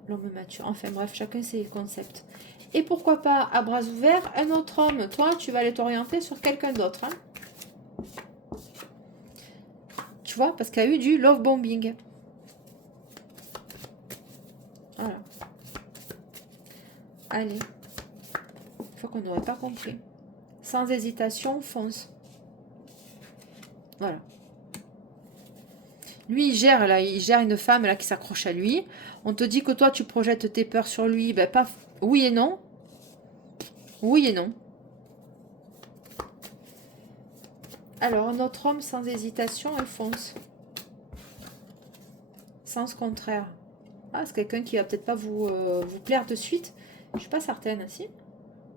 L'homme mature. Enfin bref, chacun ses concepts. Et pourquoi pas, à bras ouverts, un autre homme. Toi, tu vas aller t'orienter sur quelqu'un d'autre. Hein. Tu vois, parce qu'il y a eu du love bombing. Voilà. Allez. Une fois qu'on n'aurait pas compris. Sans hésitation, fonce. Voilà. Lui, il gère une femme là qui s'accroche à lui. On te dit que toi, tu projettes tes peurs sur lui. Ben, pas oui et non. Oui et non. Alors, un autre homme sans hésitation, il fonce. Sens contraire. Ah, c'est quelqu'un qui va peut-être pas vous plaire de suite. Je suis pas certaine, si.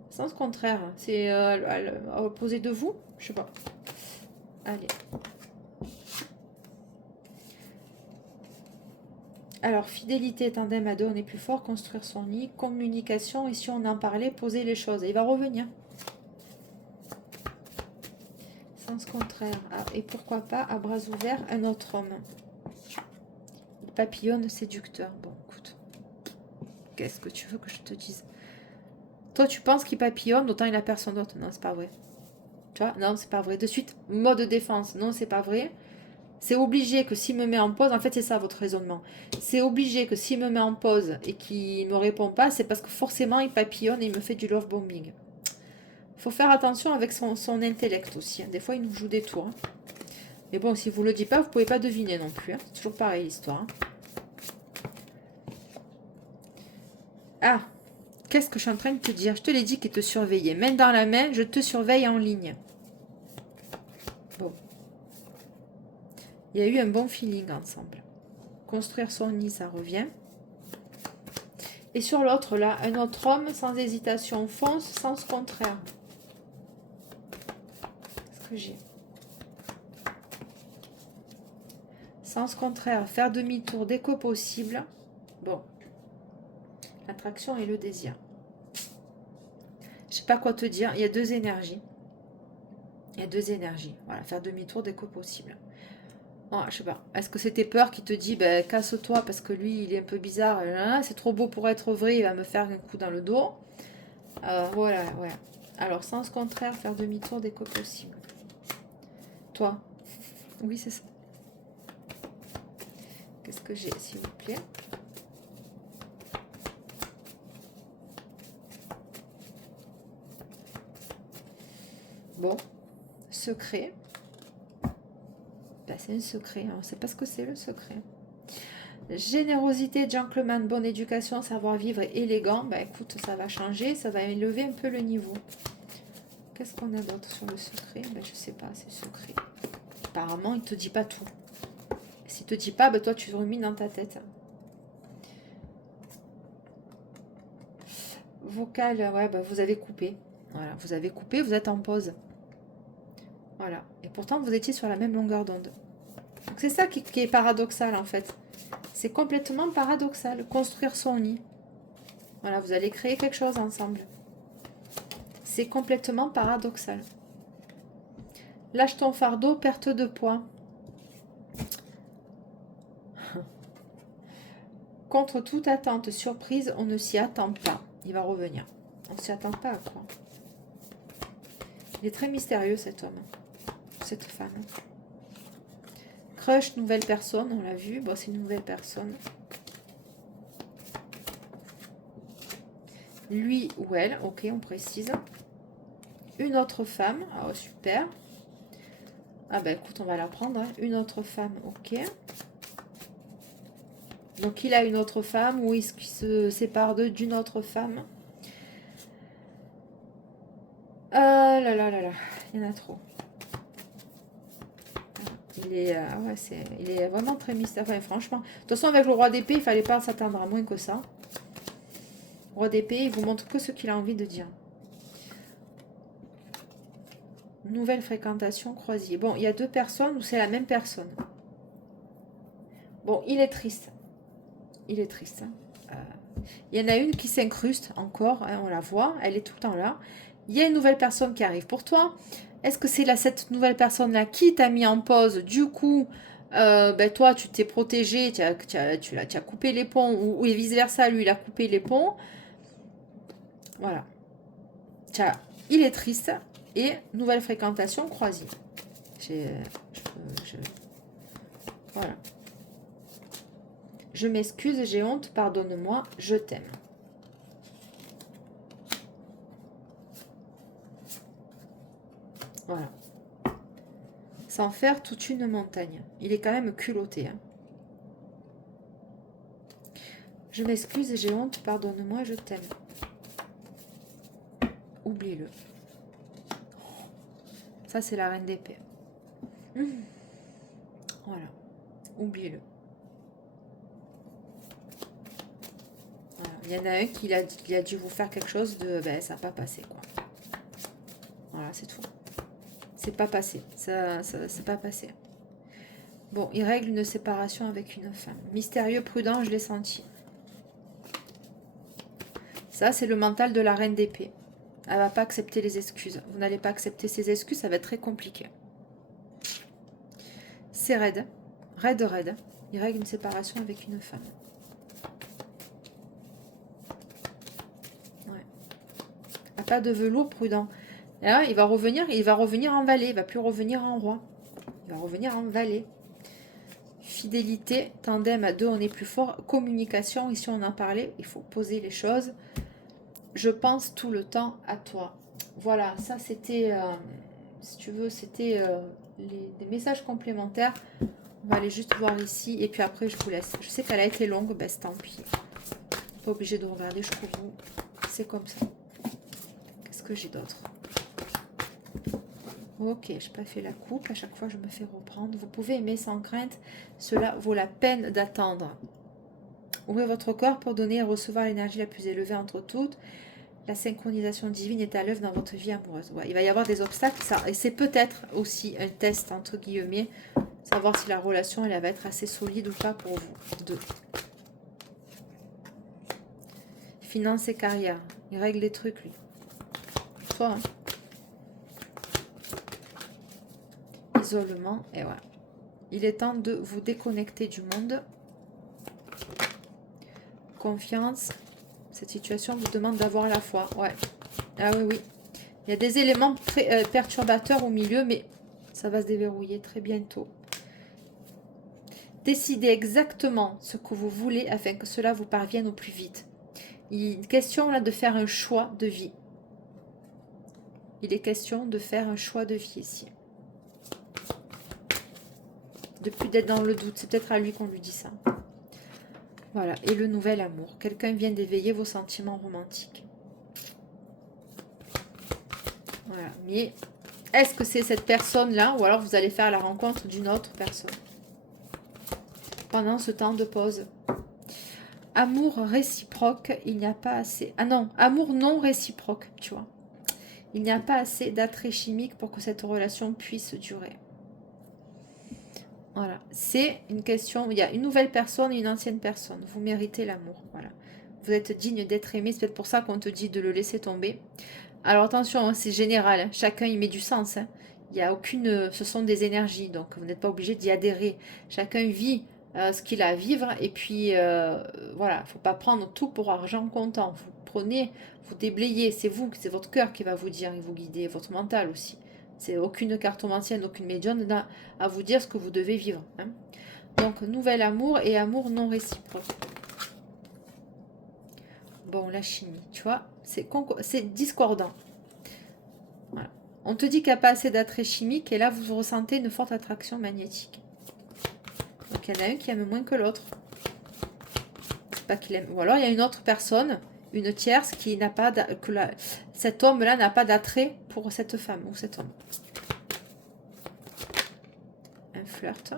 Sens contraire. C'est à opposé de vous. Je sais pas. Allez. Alors, fidélité, tandem à deux, on est plus fort. Construire son nid. Communication. Et si on en parlait, poser les choses. Et il va revenir. Sens contraire. Ah, et pourquoi pas, à bras ouverts, un autre homme. Il papillonne séducteur. Bon, écoute. Qu'est-ce que tu veux que je te dise? Toi, tu penses qu'il papillonne, autant il a personne d'autre. Non, c'est pas vrai. Tu vois? Non, c'est pas vrai. De suite, mode défense. Non, c'est pas vrai. C'est obligé que s'il me met en pause, en fait, c'est ça votre raisonnement. C'est obligé que s'il me met en pause et qu'il ne me répond pas, c'est parce que forcément, il papillonne et il me fait du love bombing. Faut faire attention avec son intellect aussi. Hein. Des fois, il nous joue des tours. Hein. Mais bon, si vous ne le dites pas, vous ne pouvez pas deviner non plus. Hein. C'est toujours pareil, l'histoire. Hein. Ah, qu'est-ce que je suis en train de te dire? Je te l'ai dit qu'il te surveillait. Main dans la main, je te surveille en ligne. Bon. Il y a eu un bon feeling ensemble. Construire son nid, ça revient. Et sur l'autre, là, un autre homme, sans hésitation, fonce, sens contraire. Qu'est-ce que j'ai? Sens contraire, faire demi-tour dès que possible. Bon. L'attraction et le désir. Je sais pas quoi te dire. Il y a deux énergies. Il y a deux énergies. Voilà, faire demi-tour dès que possible. Oh, je sais pas. Est-ce que c'était peur qui te dit, ben, casse-toi parce que lui, il est un peu bizarre. C'est trop beau pour être vrai. Il va me faire un coup dans le dos. Voilà, ouais. Alors, sens contraire, faire demi-tour dès que possible. Toi. Oui, c'est ça. Qu'est-ce que j'ai, s'il vous plaît? Bon. Secret. Ben, c'est un secret. On ne sait pas ce que c'est, le secret. Générosité, gentleman, bonne éducation, savoir-vivre et élégant. Ben, écoute, ça va changer. Ça va élever un peu le niveau. Qu'est-ce qu'on a d'autre sur le secret? Ben, je sais pas, c'est secret. Apparemment, il ne te dit pas tout. S'il ne te dit pas, ben, toi, tu rumines dans ta tête. Vocal, ouais, ben, vous avez coupé. Voilà, vous avez coupé, vous êtes en pause. Voilà. Et pourtant, vous étiez sur la même longueur d'onde. Donc, c'est ça qui est paradoxal, en fait. C'est complètement paradoxal. Construire son nid. Voilà, vous allez créer quelque chose ensemble. C'est complètement paradoxal. Lâche ton fardeau, perte de poids. Contre toute attente, surprise, on ne s'y attend pas. Il va revenir. On ne s'y attend pas à quoi? Il est très mystérieux, cet homme. Cette femme. Crush, nouvelle personne, on l'a vu. Bon, c'est une nouvelle personne. Lui ou elle, ok, on précise. Une autre femme, oh super. Ah ben écoute, on va la prendre. Hein. Une autre femme, ok. Donc il a une autre femme ou est-ce qu'il se sépare d'une autre femme? Ah là là là là, il y en a trop. Il est, ouais, il est vraiment très mystérieux. Enfin, franchement, de toute façon, avec le roi d'épée, il fallait pas s'attendre à moins que ça. Le roi d'épée, il vous montre que ce qu'il a envie de dire. Nouvelle fréquentation croisée. Bon, il y a deux personnes où c'est la même personne. Bon, il est triste. Il est triste. Hein. Il y en a une qui s'incruste encore, hein, on la voit, elle est tout le temps là. Il y a une nouvelle personne qui arrive pour toi. Est-ce que c'est cette nouvelle personne-là qui t'a mis en pause? Du coup, ben toi, tu t'es protégé, tu as coupé les ponts, ou vice-versa, lui, il a coupé les ponts. Voilà. Il est triste. Et nouvelle fréquentation croisée. Voilà. Je m'excuse, j'ai honte, pardonne-moi, je t'aime. Voilà. Sans faire toute une montagne. Il est quand même culotté. Hein. Je m'excuse, j'ai honte, pardonne-moi, je t'aime. Oublie-le. Ça, c'est la reine d'épée. Voilà. Oublie-le. Voilà. Il y en a un qui a dû vous faire quelque chose de... Ben, ça n'a pas passé, quoi. Voilà, c'est tout. C'est pas passé. Ça c'est pas passé. Bon, il règle une séparation avec une femme. Mystérieux, prudent, je l'ai senti. Ça, c'est le mental de la reine d'épée. Elle va pas accepter les excuses. Vous n'allez pas accepter ses excuses, ça va être très compliqué. C'est raide. Raide, raide. Il règle une séparation avec une femme. Ouais. Ah, pas de velours, prudent. Là, il va revenir en valet. Il va plus revenir en roi. Il va revenir en valet. Fidélité, tandem à deux, on est plus fort. Communication, ici on en parlait. Il faut poser les choses. Je pense tout le temps à toi. Voilà, ça c'était, si tu veux, c'était des messages complémentaires. On va aller juste voir ici. Et puis après, je vous laisse. Je sais qu'elle a été longue, ben tant pis. Pas obligé de regarder jusqu'au bout. C'est comme ça. Qu'est-ce que j'ai d'autre? Ok, je n'ai pas fait la coupe. À chaque fois, je me fais reprendre. Vous pouvez aimer sans crainte. Cela vaut la peine d'attendre. Ouvrez votre corps pour donner et recevoir l'énergie la plus élevée entre toutes. La synchronisation divine est à l'œuvre dans votre vie amoureuse. Ouais, il va y avoir des obstacles. Ça, et c'est peut-être aussi un test, entre guillemets. Savoir si la relation, elle va être assez solide ou pas pour vous deux. Finance et carrière. Il règle des trucs, lui. Toi, hein. Isolement, et voilà. Il est temps de vous déconnecter du monde. Confiance. Cette situation vous demande d'avoir la foi. Ouais. Ah oui, oui. Il y a des éléments très perturbateurs au milieu, mais ça va se déverrouiller très bientôt. Décidez exactement ce que vous voulez afin que cela vous parvienne au plus vite. Il est question là de faire un choix de vie. Il est question de faire un choix de vie ici. De plus d'être dans le doute. C'est peut-être à lui qu'on lui dit ça. Voilà. Et le nouvel amour. Quelqu'un vient d'éveiller vos sentiments romantiques. Voilà. Mais est-ce que c'est cette personne-là ou alors vous allez faire la rencontre d'une autre personne pendant ce temps de pause? Amour réciproque, il n'y a pas assez... Ah non, amour non réciproque, tu vois. Il n'y a pas assez d'attrait chimique pour que cette relation puisse durer. Voilà, c'est une question, il y a une nouvelle personne et une ancienne personne. Vous méritez l'amour, voilà. Vous êtes digne d'être aimé, c'est peut-être pour ça qu'on te dit de le laisser tomber. Alors attention, hein, c'est général, hein. Chacun y met du sens. Hein. Il y a aucune, ce sont des énergies, donc vous n'êtes pas obligé d'y adhérer. Chacun vit ce qu'il a à vivre, et puis voilà, il ne faut pas prendre tout pour argent comptant. Vous prenez, vous déblayez, c'est vous, c'est votre cœur qui va vous dire et vous guider, votre mental aussi. C'est aucune cartomancienne, aucune médium n'a à vous dire ce que vous devez vivre. Hein. Donc, nouvel amour et amour non réciproque. Bon, la chimie, tu vois, c'est discordant. Voilà. On te dit qu'il n'y a pas assez d'attrait chimique et là, vous ressentez une forte attraction magnétique. Donc, il y en a un qui aime moins que l'autre. C'est pas qu'il aime. Ou alors, il y a une autre personne, une tierce, qui n'a pas... Cet homme-là n'a pas d'attrait pour cette femme ou cet homme. Un flirt.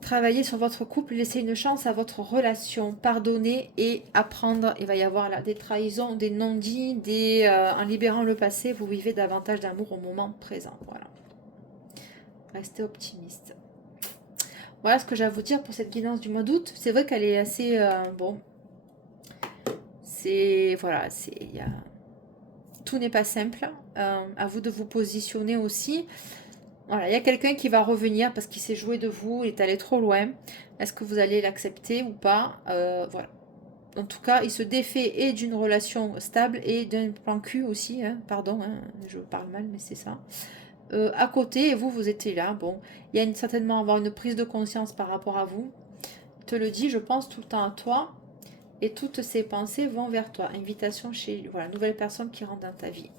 Travailler sur votre couple, laissez une chance à votre relation, pardonner et apprendre. Il va y avoir là des trahisons, des non-dits, en libérant le passé, vous vivez davantage d'amour au moment présent. Voilà. Restez optimiste. Voilà ce que j'ai à vous dire pour cette guidance du mois d'août. C'est vrai qu'elle est assez... bon. C'est... Voilà, c'est... Tout n'est pas simple. À vous de vous positionner aussi. Voilà, il y a quelqu'un qui va revenir parce qu'il s'est joué de vous, il est allé trop loin. Est-ce que vous allez l'accepter ou pas? Voilà. En tout cas, il se défait et d'une relation stable et d'un plan cul aussi. Hein, pardon, hein, je parle mal, mais c'est ça. À côté, et vous, vous étiez là. Bon, il y a certainement avoir une prise de conscience par rapport à vous. Je te le dis, je pense tout le temps à toi. Et toutes ces pensées vont vers toi. Invitation chez, voilà, nouvelle personne qui rentre dans ta vie.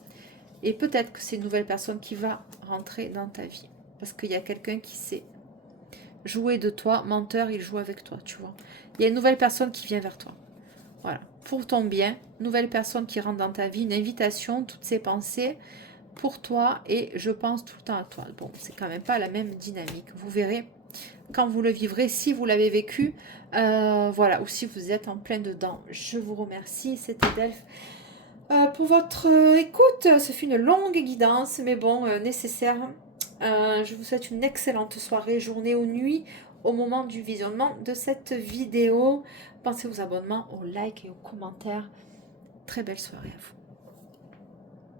Et peut-être que c'est une nouvelle personne qui va rentrer dans ta vie. Parce qu'il y a quelqu'un qui sait jouer de toi. Menteur, il joue avec toi, tu vois. Il y a une nouvelle personne qui vient vers toi. Voilà. Pour ton bien, nouvelle personne qui rentre dans ta vie. Une invitation, toutes ces pensées pour toi. Et je pense tout le temps à toi. Bon, c'est quand même pas la même dynamique. Vous verrez quand vous le vivrez, si vous l'avez vécu. Voilà. Ou si vous êtes en plein dedans. Je vous remercie. C'était Delphes. Pour votre écoute, ce fut une longue guidance, mais bon, nécessaire. Je vous souhaite une excellente soirée, journée ou nuit au moment du visionnement de cette vidéo. Pensez aux abonnements, aux likes et aux commentaires. Très belle soirée à vous.